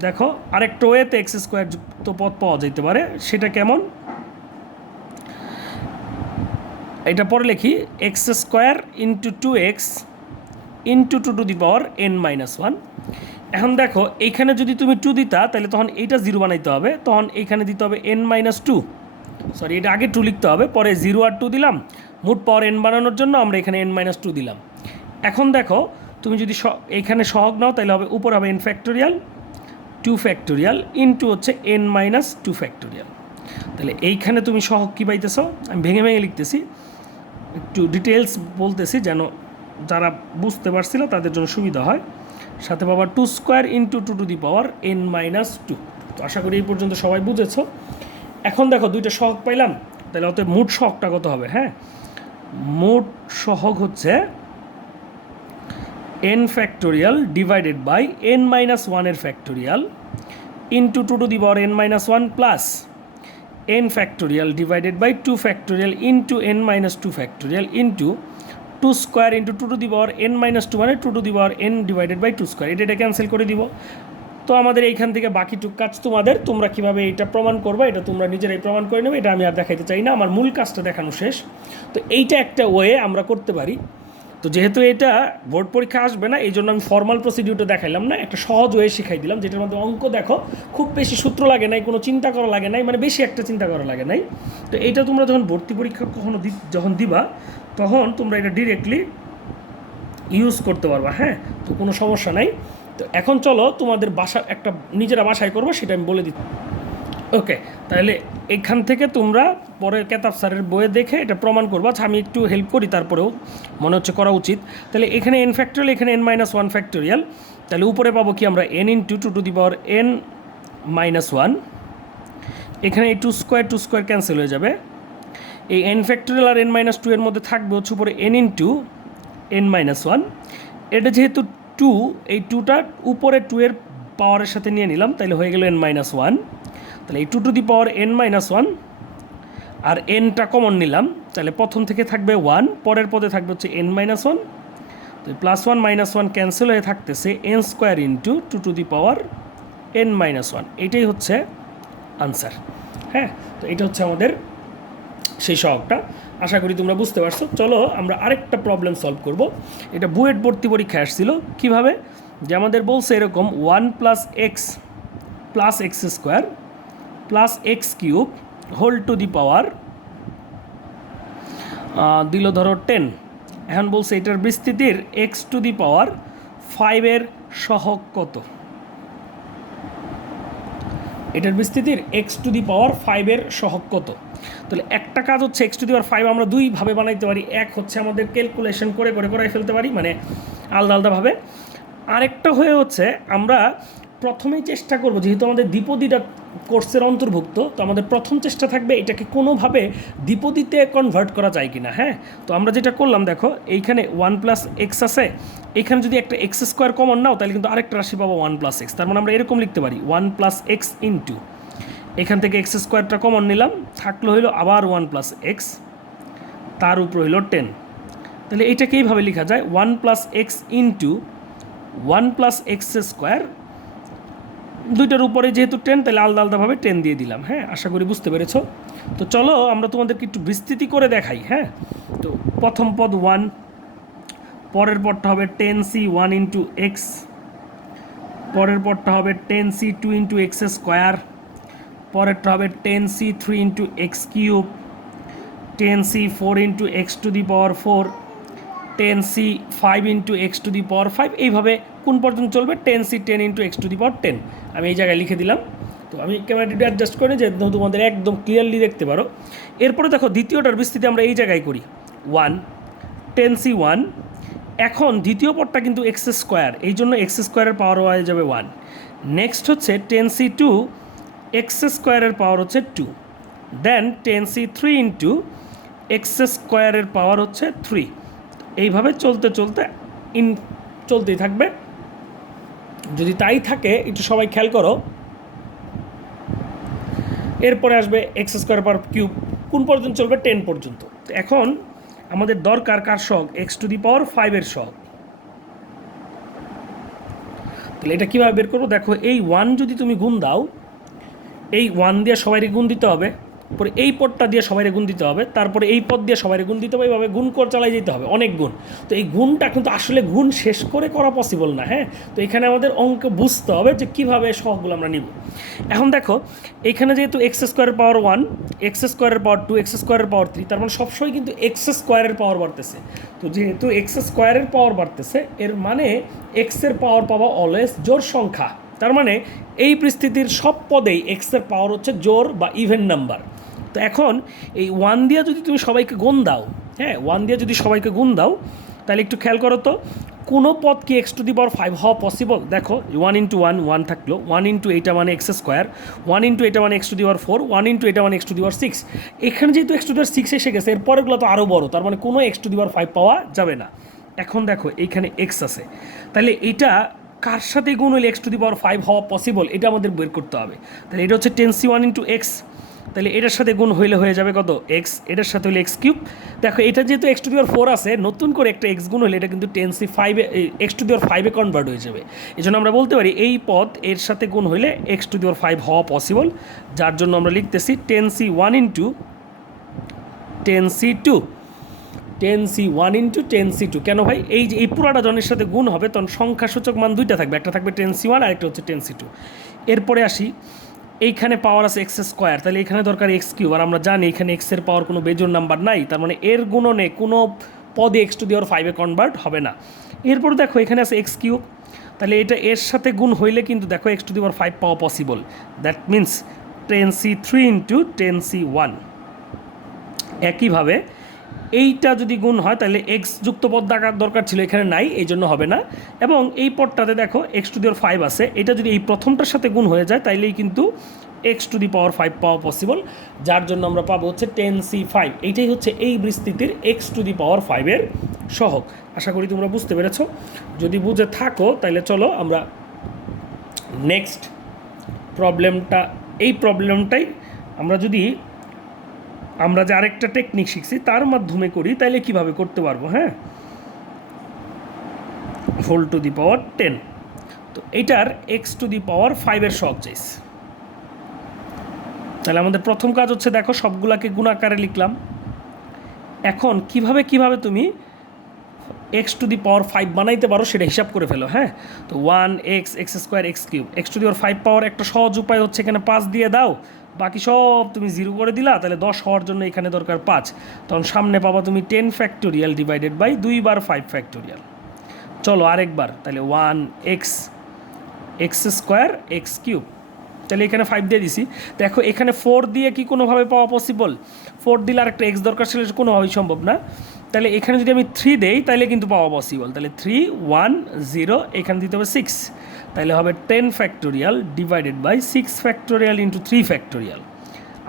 দেখো আরেকটা ওয়েতে এক্স স্কোয়ার যুক্ত পদ পাওয়া যেতে পারে, সেটা কেমন? এটা পরে লিখি x square into 2x into 2 to the power n-1। এখন দেখো এইখানে যদি তুমি 2 দিতা তাহলে তখন এইটা 0 বানাইতে হবে, তখন এইখানে দিতে হবে n-2, সরি এটা আগে 2 লিখতে হবে, পরে 0 আর 2 দিলাম, মোট পাওয়ার n বানানোর জন্য আমরা এখানে n-2 দিলাম। এখন দেখো তুমি যদি এইখানে সহগ নাও তাহলে হবে উপর হবে n ফ্যাক্টোরিয়াল 2 ফ্যাক্টোরিয়াল ইন্টু হচ্ছে n-2 ফ্যাক্টোরিয়াল। তাহলে এইখানে তুমি সহগ কী পাইতেছ? আমি ভেঙে ভেঙে লিখতেছি, একটু ডিটেলস বলতেছি যেন যারা বুঝতে পারছিল তাদের জন্য সুবিধা হয়। সাথে পাবা 2 square into 2 to the power n-2। তো আশা করি এই পর্যন্ত সবাই বুঝেছো। এখন দেখো দুইটা সহগ পাইলাম, তাহলে অতএব মোট সহগটা কত হবে? হ্যাঁ, মোট সহগ হচ্ছে n factorial divided by n-1 factorial into 2 to the power n-1 plus n factorial divided by 2 factorial into n-2 factorial into 2 square into 2 to the power n-2, মানে 2 to the power n divided by 2 square. এটা cancel করে দিব। তো আমাদের এইখান থেকে বাকিটুক কাজ তোমাদের, তোমরা কীভাবে এটা প্রমাণ করবে এটা তোমরা নিজেরাই প্রমাণ করে নেবে, এটা আমি আর দেখাইতে চাই না, আমার মূল কাজটা দেখানো শেষ। তো এইটা একটা ওয়ে আমরা করতে পারি। তো যেহেতু এটা বোর্ড পরীক্ষা আসবে না, এই জন্য আমি ফর্মাল প্রসিডিউরটা দেখাইলাম না, একটা সহজ ওয়ে শিখাই দিলাম, যেটার মধ্যে অঙ্ক দেখো খুব বেশি সূত্র লাগে নাই, কোনো চিন্তা করা লাগে নাই, মানে বেশি একটা চিন্তা করা লাগে নাই। তো এইটা তোমরা যখন ভর্তি পরীক্ষা কখনো যখন দিবা তখন তোমরা এটা ডিরেক্টলি ইউজ করতে পারবা। হ্যাঁ, তো কোনো সমস্যা নাই। তো এখন চলো তোমাদের বাসা একটা নিজেরা বাসায় করবো, সেটা আমি বলে দিচ্ছি। ওকে, তাহলে এখান থেকে তোমরা পরে কেতাব স্যারের বইয়ে দেখে এটা প্রমাণ করবো। আচ্ছা আমি একটু হেল্প করি, তারপরেও মনে হচ্ছে করা উচিত। তাহলে এখানে n ফ্যাক্টোরিয়াল, এখানে n-1 ফ্যাক্টোরিয়াল, তাহলে উপরে পাবো কি আমরা n into 2 to the power n-1 এখানে এই টু স্কোয়ার ক্যান্সেল হয়ে যাবে। এই এন ফ্যাক্টোরিয়াল আর n-2 এর মধ্যে থাকবে হচ্ছে উপরে n ইন্টু n-1। এটা যেহেতু 2, এই 2টা উপরে 2 এর পাওয়ারের সাথে নিয়ে নিলাম, তাহলে হয়ে গেল n-1। তাহলে এই 2 to the power n-1 R nটা common নিলাম, তাহলে প্রথম থেকে থাকবে 1, পরের পদে থাকবে হচ্ছে n-1। তো +1 -1 ক্যান্সেল হয়ে থাকতেছে n² into 2 to the power n-1। এইটাই হচ্ছে আনসার। হ্যাঁ, তো এটা হচ্ছে আমাদের সেই সহগটা। আশা করি তোমরা বুঝতে পারছো। চলো আমরা আরেকটা প্রবলেম সলভ করব। এটা বুয়েট ভর্তি পরীক্ষা আসছিল। কীভাবে? যে আমাদের বলছে এরকম 1 + x + x² + x³ whole to the power দিল ধরো 10। এখন বলছে এটার বিস্তৃতির x টু দি পাওয়ার 5 এর সহগ কত? এটার বিস্তৃতির x টু দি পাওয়ার 5 এর সহগ কত? তাহলে একটা কাজ হচ্ছে x টু দি পাওয়ার 5 আমরা দুইভাবে বানাইতে পারি। এক হচ্ছে আমাদের ক্যালকুলেশন করে করাই ফেলতে পারি, মানে আলাদা আলাদাভাবে। আরেকটা হয়ে হচ্ছে আমরা প্রথমেই চেষ্টা করব, যেহেতু আমাদের দ্বিপদীটা কোর্সের অন্তর্ভুক্ত, তো আমাদের প্রথম চেষ্টা থাকবে এটাকে কোনোভাবে দ্বিপদীতে কনভার্ট করা যায় কি না। হ্যাঁ, তো আমরা যেটা করলাম দেখো, এইখানে 1 + x আছে, এখানে যদি একটা x² কমন নাও তাহলে কিন্তু আরেকটা রাশি পাবো 1 + x। তার মানে আমরা এরকম লিখতে পারি 1 + x ইন্টু, এখান থেকে x² কমন নিলাম, থাকলো হইলো আবার 1 + x, তার উপর হইলো 10। তাহলে এইটাকে এইভাবে লেখা যায় 1 + x ইন্টু 1 + x²। দুইটার উপরে যেহেতু 10, তাহলে আলাদা আলাদাভাবে 10 দিয়ে দিলাম। হ্যাঁ, আশা করি বুঝতে পেরেছো। তো চলো আমরা তোমাদেরকে একটু বিস্তৃতি করে দেখাই। হ্যাঁ, তো প্রথম পদ 1, পরের পদটা হবে 10c 1 ইন্টু x, পরের পদটা হবে 10c 2 ইন্টু x², পরেরটা হবে 10c 3 into x³, 10c 4 into x to the power 4, 10c 5 into x to the power 5। এইভাবে কোন পর্যন্ত চলবে? 10c 10 into x to the power 10। আমি এই জায়গায় লিখে দিলাম। তো আমি ক্যামেরাটি অ্যাডজাস্ট করে যে তোমাদের একদম ক্লিয়ারলি দেখতে পারো। এরপরে দেখো দ্বিতীয়টার বিস্তৃতি আমরা এই জায়গায় করি 1, 10c 1। এখন দ্বিতীয় পদটা কিন্তু x², এই জন্য x² এর পাওয়ার হয়ে যাবে 1। নেক্সট হচ্ছে 10c 2, x² এর পাওয়ার হচ্ছে 2। দেন 10c 3 ইন্টু x² এর পাওয়ার হচ্ছে 3। এইভাবে চলতে চলতে চলতেই থাকবে। যদি তাই থাকে একটু সবাই খেয়াল করো, এরপরে আসবে x² পাওয়ার কিউব। কোন পর্যন্ত চলবে? 10 পর্যন্ত। এখন আমাদের দরকার কার সহগ? x টু দি পাওয়ার 5 এর সহগ। তাহলে এটা কীভাবে বের করবো? দেখো, এই 1 যদি তুমি গুণ দাও, এই 1 দিয়ে সবাইকে গুণ দিতে হবে, পরে এই পদটা দিয়ে সবাইকে গুণ দিতে হবে, তারপরে এই পদ দিয়ে সবাইকে গুণ দিতে হবে, এইভাবে গুণ করে চালাই যেতে হবে, অনেক গুণ। তো এই গুণটা কিন্তু আসলে গুণ শেষ করে করা পসিবল না। হ্যাঁ, তো এখানে আমাদের অঙ্ক বুঝতে হবে যে কীভাবে সহগগুলো আমরা নিব। এখন দেখো, এখানে যেহেতু x² এর পাওয়ার 1, x² এর পাওয়ার 2, x² এর পাওয়ার 3, তার মানে সবসময় কিন্তু x² এর পাওয়ার বাড়তেছে। তো যেহেতু x² এর পাওয়ার বাড়তেছে, এর মানে x এর পাওয়ার পাওয়া অলওয়েজ জোড় সংখ্যা। তার মানে এই পরিস্থিতির সব পদেই x এর পাওয়ার হচ্ছে জোড় বা ইভেন নাম্বার। তো এখন এই 1 দিয়ে যদি তুমি সবাইকে গুণ দাও, হ্যাঁ, 1 দিয়ে যদি সবাইকে গুণ দাও, তাহলে একটু খেয়াল করো তো, কোনো পদ কি x টু দি পাওয়ার 5 হওয়া পসিবল? দেখো, 1 ইন্টু 1 1 থাকলো, 1 ইন্টু এটা মানে x², 1 ইন্টু এটা মানে x to the power 4, 1 into এটা মানে x টু দি পাওয়ার 6। এখানে যেহেতু x টু দি পাওয়ার 6 এসে গেছে, এর পরেরগুলো তো আরও বড়, তার মানে কোনো x টু দি পাওয়ার 5 পাওয়া যাবে না। এখন দেখো এইখানে x আছে, তাহলে এটা কার সাথে গুণ হলে x টু দি পাওয়ার 5 হওয়া পসিবল, এটা আমাদের বের করতে হবে। তাহলে এটা হচ্ছে 10c 1 ইন্টু x, তাহলে এটার সাথে গুণ হইলে হয়ে যাবে কত? x, এটার সাথে হলে x³। দেখো, এটা যেহেতু x টু দি পাওয়ার 4 আছে, নতুন করে একটা x গুণ হলে এটা কিন্তু 10c 5 x to the power 5 convert হয়ে যাবে। এই জন্য আমরা বলতে পারি এই পদ এর সাথে গুণ হইলে x টু দি পাওয়ার 5 হওয়া পসিবল, যার জন্য আমরা লিখতেছি 10c 1 into 10c 2, 10c 1 into 10c 2। কেন ভাই? এই যে এই পুরাটা জনের সাথে গুণ হবে, তখন সংখ্যাসূচক মান দুইটা থাকবে, একটা থাকবে 10c 1 আর একটা হচ্ছে 10c 2। এরপরে আসি, এইখানে পাওয়ার আছে x², তাহলে এখানে দরকার x³, আর আমরা জানি এখানে x এর পাওয়ার কোনো বেজোড় নাম্বার নাই, তার মানে এর গুণনে কোনো পদে x to the power 5 convert হবে না। এরপর দেখো এখানে আছে x³, তাহলে এটা এর সাথে গুণ হইলে কিন্তু দেখো x টু দি পাওয়ার 5 পাওয়া possible. That means 10c 3 into 10c 1। একইভাবে এইটা যদি গুণ হয় তাহলে এক্স যুক্ত পদ দরকার ছিল, এখানে নাই, এই জন্য হবে না। এবং এই পদটাতে দেখো x টু দি পাওয়ার 5 আছে, এটা যদি এই প্রথমটার সাথে গুণ হয়ে যায় তাইলেই কিন্তু এক্স টু দি পাওয়ার 5 পাওয়া পসিবল, যার জন্য আমরা পাবো হচ্ছে 10c5। এইটাই হচ্ছে এই বিস্তৃতির এক্স টু দি পাওয়ার 5-এর সহগ। আশা করি তোমরা বুঝতে পেরেছ। যদি বুঝে থাকো তাহলে চলো আমরা নেক্সট প্রবলেমটা, এই প্রবলেমটাই আমরা যে আরেকটা টেকনিক শিখছি তার মাধ্যমে করি, তাইলে কিভাবে করতে পারবো। হ্যাঁ, হোল টু দি পাওয়ার 10, তো এইটার এক্স টু দি পাওয়ার 5-এর সহগ চাইছে। তাহলে আমাদের প্রথম কাজ হচ্ছে, দেখো সবগুলাকে গুণাকারে লিখলাম। এখন কিভাবে তুমি এক্স টু দি পাওয়ার 5 বানাইতে পারো সেটা হিসাব করে ফেলো। হ্যাঁ, তো 1x x² x³ x to the power 5 পাওয়ার একটা সহজ উপায় হচ্ছে এখানে 5 দিয়ে দাও, বাকি সব তুমি 0 করে দিলা, তাহলে 10 হওয়ার জন্য এখানে দরকার 5। তখন সামনে পাবা তুমি 10 ফ্যাক্টোরিয়াল ডিভাইডেড বাই 2 বার 5 ফ্যাক্টোরিয়াল। চলো আরেকবার, তাহলে 1x x² x³, তাহলে এখানে 5 দিয়ে দিছি। দেখো এখানে 4 দিয়ে কি কোনোভাবে পাওয়া পসিবল? 4 দিলে আর একটা এক্স দরকার ছিল, কোনোভাবেই সম্ভব না। তাহলে এখানে যদি আমি 3 দেই তাহলে কিন্তু পাওয়া পসিবল। তাহলে 3 1 0, এখানে দিতে হবে 6, তাহলে হবে 10 factorial divided by 6 factorial into 3 factorial.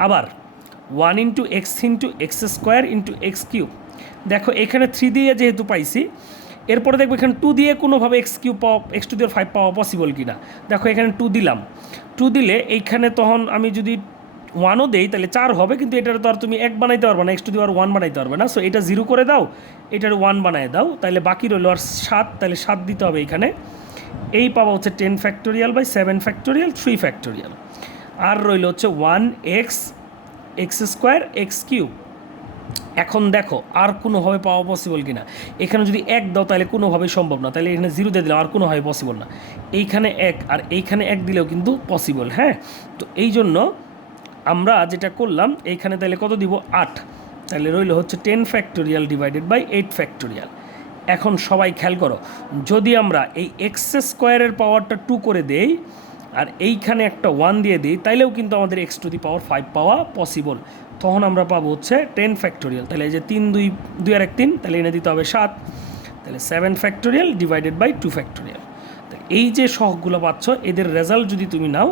আবার 1 into x into x² into x³। দেখো এখানে 3 দিয়ে যেহেতু পাইছি, এরপরে দেখবো এখানে 2 দিয়ে কোনোভাবে x³ পাওয়া, এক্স টু দি পাওয়ার 5 পাওয়া পসিবল কি না। দেখো এখানে 2 দিলাম, 2 দিলে এইখানে তখন আমি যদি 1ও দেই তাহলে 4 হবে, কিন্তু এটার তো আর তুমি 1 বানাইতে পারবে না, এক্স টু দি পাওয়ার 1 বানাইতে পারবে না। সো এটা 0 করে দাও, এটার 1 বানায় দাও, তাহলে বাকি রইল আর 7, তাহলে 7 দিতে হবে এইখানে। এই পাওয়া হচ্ছে 10 ফ্যাক্টোরিয়াল বাই 7 ফ্যাক্টোরিয়াল 3 ফ্যাক্টোরিয়াল। আর রইল হচ্ছে 1x x² x³। এখন দেখো আর কোনোভাবে পাওয়া পসিবল কি না। এখানে যদি 1 দাও তাহলে কোনোভাবেই সম্ভব না, তাহলে এখানে 0 দিয়ে দিলাম, আর কোনোভাবে পসিবল না। এইখানে 1 আর এইখানে 1 দিলেও কিন্তু পসিবল। হ্যাঁ, তো এই জন্য আমরা যেটা করলাম, এইখানে তাহলে কত দিব? 8, তাহলে রইল হচ্ছে 10 ফ্যাক্টোরিয়াল ডিভাইডেড বাই 8 ফ্যাক্টোরিয়াল। এখন সবাই খেয়াল করো, যদি আমরা এই x² পাওয়ারটা 2 করে দেই আর এইখানে একটা 1 দিয়ে দিই, তাইলেও কিন্তু আমাদের এক্স টু দি পাওয়ার 5 পাওয়া পসিবল। তখন আমরা পাবো হচ্ছে 10 ফ্যাক্টোরিয়াল, তাহলে এই যে 3 2 আর 1 3, তাহলে এনে দিতে হবে 7, তাহলে 7 ফ্যাক্টোরিয়াল ডিভাইডেড বাই 2 ফ্যাক্টোরিয়াল। এই যে সহগগুলো পাচ্ছ, এদের রেজাল্ট যদি তুমি নাও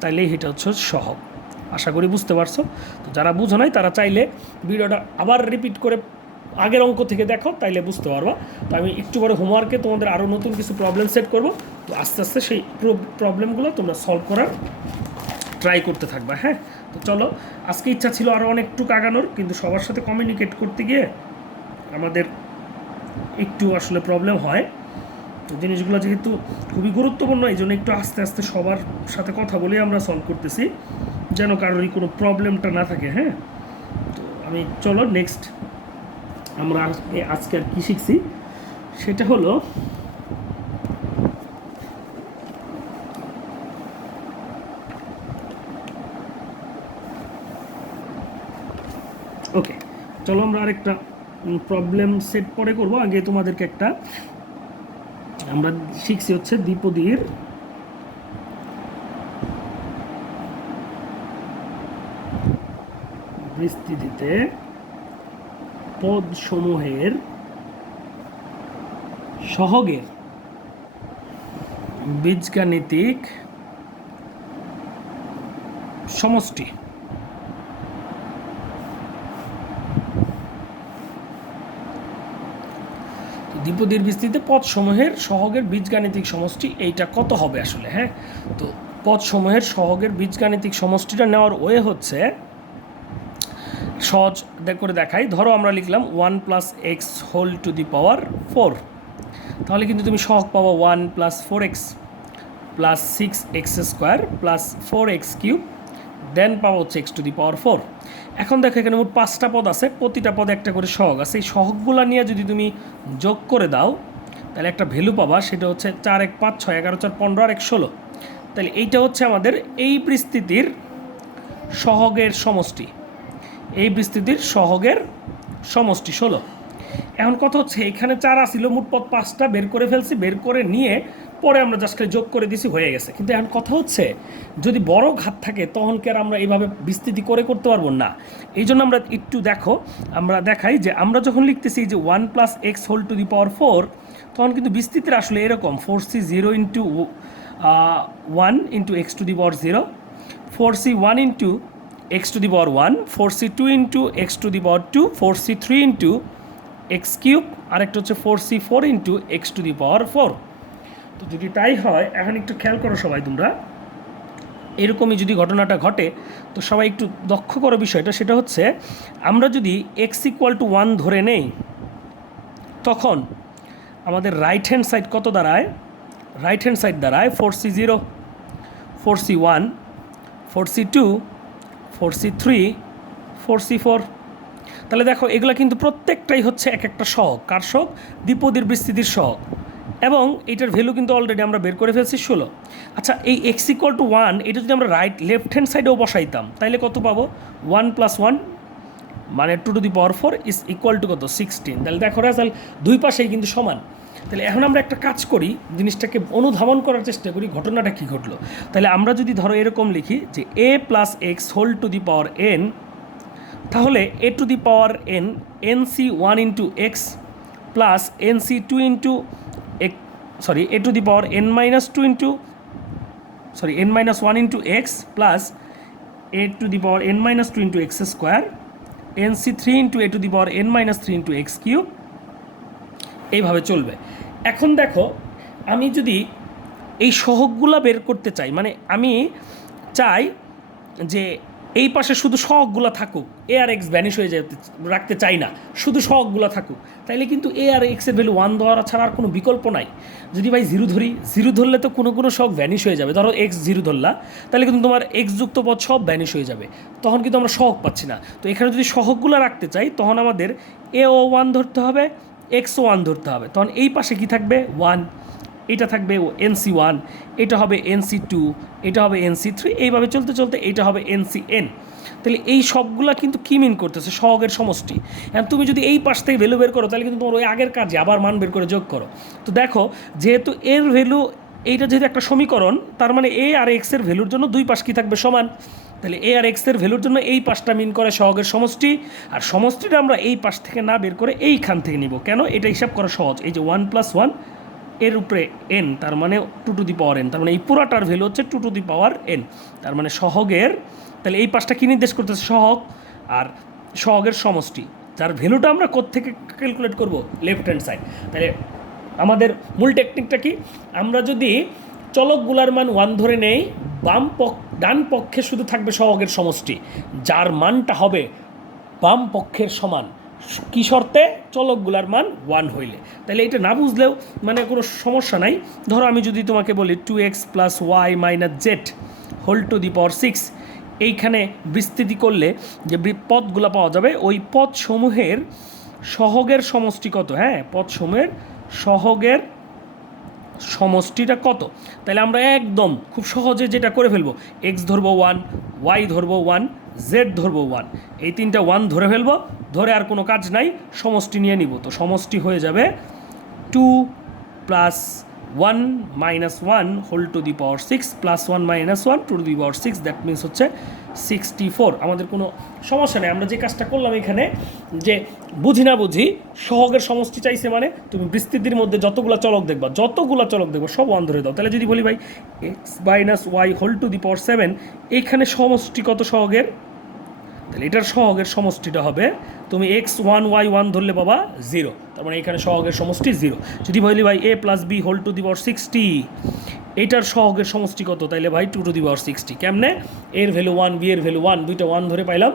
তাহলে এটা হচ্ছে সহগ। আশা করি বুঝতে পারছো। তো যারা বুঝো নাই তারা চাইলে ভিডিওটা আবার রিপিট করে আগের অঙ্ক থেকে দেখো, তাইলে বুঝতে পারবা। তো আমি একটু পরে হোমওয়ার্কে তোমাদের আরও নতুন কিছু প্রবলেম সেট করব, তো আস্তে আস্তে সেই প্রবলেমগুলো তোমরা সলভ করার ট্রাই করতে থাকবা। হ্যাঁ, তো চলো, আজকে ইচ্ছা ছিল আরও অনেকটুকু আগানোর, কিন্তু সবার সাথে কমিউনিকেট করতে গিয়ে আমাদের একটু আসলে প্রবলেম হয়। তো জিনিসগুলো যেহেতু খুবই গুরুত্বপূর্ণ, এই জন্য একটু আস্তে আস্তে সবার সাথে কথা বলে আমরা সলভ করতেছি, যেন কারোরই কোনো প্রবলেমটা না থাকে। হ্যাঁ, তো আমি চলো নেক্সট আমরা আজকে আর কী শিখছি সেটা হলো, ওকে চলো আমরা আরেকটা প্রবলেম সেট পরে করব। আগে তোমাদেরকে একটা, আমরা শিখছি হচ্ছে দ্বিপদীর বিস্তৃতিতে পদসমূহের সহগের বীজগাণিতিক সমষ্টি। দ্বিপদীর বিস্তৃতিতে পদসমূহের সহগের বীজগাণিতিক সমষ্টি, এইটা কত হবে আসলে। হ্যাঁ, তো পদসমূহের সহগের বীজগাণিতিক সমষ্টিটা নেওয়ার ওয়ে হচ্ছে সহজ করে দেখাই। ধরো আমরা লিখলাম 1 + x whole to the power 4, তাহলে কিন্তু তুমি সহগ পাবো 1 + 4x + 6x² + 4x³ দেন পাবো হচ্ছে x টু দি পাওয়ার 4। এখন দেখো এখানে মোট 5টা পদ আছে, প্রতিটা পদে একটা করে সহগ আছে। এই সহগগুলো নিয়ে যদি তুমি যোগ করে দাও তাহলে একটা ভ্যালু পাবা, সেটা হচ্ছে 4 1 5 6 11 4 15 আর 1 16। তাহলে এইটা হচ্ছে আমাদের এই বিস্তৃতির সহগের সমষ্টি, এই বিস্তৃতির সহগের সমষ্টি 16। এখন কথা হচ্ছে এখানে 4 আসিল, মোট পদ 5টা বের করে ফেলছি, বের করে নিয়ে পরে আমরা জাস্ট যোগ করে দিছি, হয়ে গেছে। কিন্তু এখন কথা হচ্ছে যদি বড় ঘাত থাকে তখন কি আর আমরা এইভাবে বিস্তৃতি করতে পারবো না। এই জন্য আমরা একটু দেখো, আমরা দেখাই যে আমরা যখন লিখতেছি যে 1 + x whole to the power 4, তখন কিন্তু বিস্তৃতির আসলে এরকম 4c 0 × 1 × x to the power 0, 4c1 into x to the power 1, 4c2 into x to the power 2, 4c3 into x cube, আরেকটা হচ্ছে 4c4 into x to the power 4। তো যদি তাই হয়, এখন একটু খেয়াল করো সবাই তোমরা, এরকমই যদি ঘটনাটা ঘটে তো সবাই একটু লক্ষ্য করো বিষয়টা, সেটা হচ্ছে আমরা যদি এক্স ইকুয়াল টু 1 ধরে নেই, তখন আমাদের রাইট হ্যান্ড সাইড কত দাঁড়ায়? রাইট হ্যান্ড সাইড দাঁড়ায় 4c0, 4c1, 4c2, 4c3, 4c4। তাহলে দেখো এগুলো কিন্তু প্রত্যেকটাই হচ্ছে এক একটা সহগ। কার সহগ? দ্বিপদীর বিস্তৃতির সহগ। এবং এটার ভ্যালু কিন্তু অলরেডি আমরা বের করে ফেলছি 16। আচ্ছা, এই এক্স ইকুয়াল টু 1 এটা যদি আমরা লেফট হ্যান্ড সাইডেও বসাইতাম তাহলে কত পাবো? 1 + 1 মানে 2 to the power 4 is equal to কত? 16। তাহলে দেখো রেজাল্ট দুই পাশেই কিন্তু সমান। তাহলে এখন আমরা একটা কাজ করি, জিনিসটাকে অনুধাবন করার চেষ্টা করি ঘটনাটা কী ঘটলো। তাহলে আমরা যদি ধরো এরকম লিখি যে a + x whole to the power n, তাহলে a to the power n nc1 into x plus nc2 into a to the power n-2 into n-1 into x plus a to the power n-2 into x square, nc3 into a to the power n-3 into x cube, এইভাবে চলবে। এখন দেখো, আমি যদি এই সহগগুলা বের করতে চাই, মানে আমি চাই যে এই পাশে শুধু সহগগুলো থাকুক, এ আর এক্স ভ্যানিশ হয়ে রাখতে চাই না, শুধু সহগগুলো থাকুক, তাইলে কিন্তু এ আর এক্সের ভ্যালু 1 দেওয়া ছাড়া আর কোনো বিকল্প নাই। যদি ভাই 0 ধরি, 0 ধরলে তো কোনো সহগ ভ্যানিশ হয়ে যাবে। ধরো এক্স 0 ধরলা, তাহলে কিন্তু তোমার এক্স যুক্ত পদ সব ভ্যানিশ হয়ে যাবে, তখন কিন্তু আমরা সহগ পাচ্ছি না। তো এখানে যদি সহগগুলো রাখতে চাই, তখন আমাদের এও 1 ধরতে হবে, এক্সও 1 ধরতে হবে। তখন এই পাশে কি থাকবে? 1। এটা থাকবে NC1, এটা হবে NC2, এটা হবে NC3, এইভাবে চলতে চলতে এটা হবে NCN। তাহলে এই সবগুলা কিন্তু কী মিন করতেছে? সহগের সমষ্টি। এখন তুমি যদি এই পাশ থেকে ভ্যালু বের করো, তাহলে কিন্তু তোমার ওই আগের কাজে আবার মান বের করে যোগ করো। তো দেখো, যেহেতু এর ভ্যালু, এইটা যেহেতু একটা সমীকরণ, তার মানে এ আর এক্সের ভ্যালুর জন্য দুই পাশ কী থাকবে? সমান। তাহলে এ আর এক্সের ভ্যালুর জন্য এই পাশটা মিন করে সহগের সমষ্টি, আর সমষ্টিটা আমরা এই পাশ থেকে না বের করে এইখান থেকে নিব। কেন? এটা হিসাব করা সহজ। এই যে 1 + 1 এর উপরে n, তার মানে 2 টু দি পাওয়ার n, তার মানে এই পুরাটার ভ্যালু হচ্ছে 2 টু দি পাওয়ার n। তার মানে সহগের, তাহলে এই পাশটা কী নির্দেশ করতেছে? সহগ। আর সহগের সমষ্টি, যার ভ্যালুটা আমরা কোত্থেকে ক্যালকুলেট করব? Left hand side. তাহলে আমাদের মূল টেকনিকটা কি? আমরা যদি চলকগুলার মান 1 ধরে নেই, ডান পক্ষে শুধু থাকবে সহগের সমষ্টি, যার মানটা হবে বাম পক্ষের সমান। কী শর্তে? চলকগুলার মান 1 হইলে। তাহলে এটা না বুঝলেও মানে কোনো সমস্যা নাই। ধরো আমি যদি তোমাকে বলি 2x + y - z whole to the power 6, এইখানে বিস্তৃতি করলে যে পদগুলো পাওয়া যাবে, ওই পদসমূহের সহগের সমষ্টি কত? হ্যাঁ, পদসমূহের সহগের সমষ্টিটা কত? তাহলে আমরা একদম খুব সহজে যেটা করে ফেলবো, x ধরবো 1, y ধরবো 1, z ধরবো 1, এই তিনটা 1 ধরে ফেলবো, ধরে আর কোনো কাজ নাই, সমষ্টি নিয়ে নিব। তো সমষ্টি হয়ে যাবে 2 + 1 - 1 whole to the power 6 + 1 - 1 to the power 6, that means হচ্ছে 64। আমাদের কোনো সমস্যা নেই। আমরা যে কাজটা করলাম এখানে, যে বুঝি না বুঝি সহগের সমষ্টি চাইছে, মানে তুমি বিস্তৃতির মধ্যে যতগুলো চলক দেখবা সব 1 ধরে দাও। তাহলে যদি বলি ভাই x - y whole to the power 7, এইখানে সমষ্টি কত সহগের? তাহলে এটার সহগের সমষ্টিটা হবে, তুমি x1 y1 ধরলে বাবা 0, তার মানে এখানে সহগের সমষ্টি 0। যদি বলি ভাই a + b whole to the power 60, এইটার সহগের সমষ্টি কত? তাইলে ভাই 2 টু দি পাওয়ার 60। কেমনে? এর ভ্যালু 1, বি এর ভ্যালু 1, দুইটা 1 ধরে পাইলাম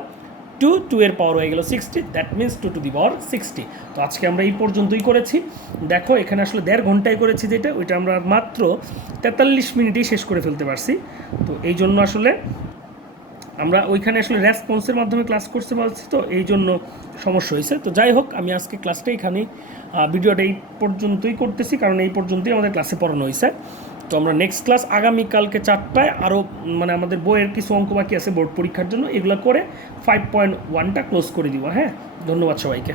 2 এর পাওয়ার হয়ে গেল 60, that means 2 to the power 60। তো আজকে আমরা এই পর্যন্তই করেছি। দেখো এখানে আসলে 1.5 ঘন্টায় করেছি যেটা, ওইটা আমরা মাত্র 43 মিনিটেই শেষ করে ফেলতে পারছি। তো এই জন্য আসলে আমরা ওইখানে আসলে রেসপন্সের মাধ্যমে ক্লাস করতে পারছি, তো এই জন্য সমস্যা হয়েছে। তো যাই হোক, আমি আজকে ক্লাসটা এখানেই ভিডিওটা এই পর্যন্তই করতেছি, কারণ এই পর্যন্তই আমাদের ক্লাসে পড়ানো হয়েছে। তো আমরা নেক্সট ক্লাস আগামীকালকে 4টায় আরও মানে আমাদের বইয়ের কিছু অঙ্ক বাকি আছে বোর্ড পরীক্ষার জন্য, এগুলো করে 5.1টা ক্লোজ করে দিব। হ্যাঁ, ধন্যবাদ সবাইকে।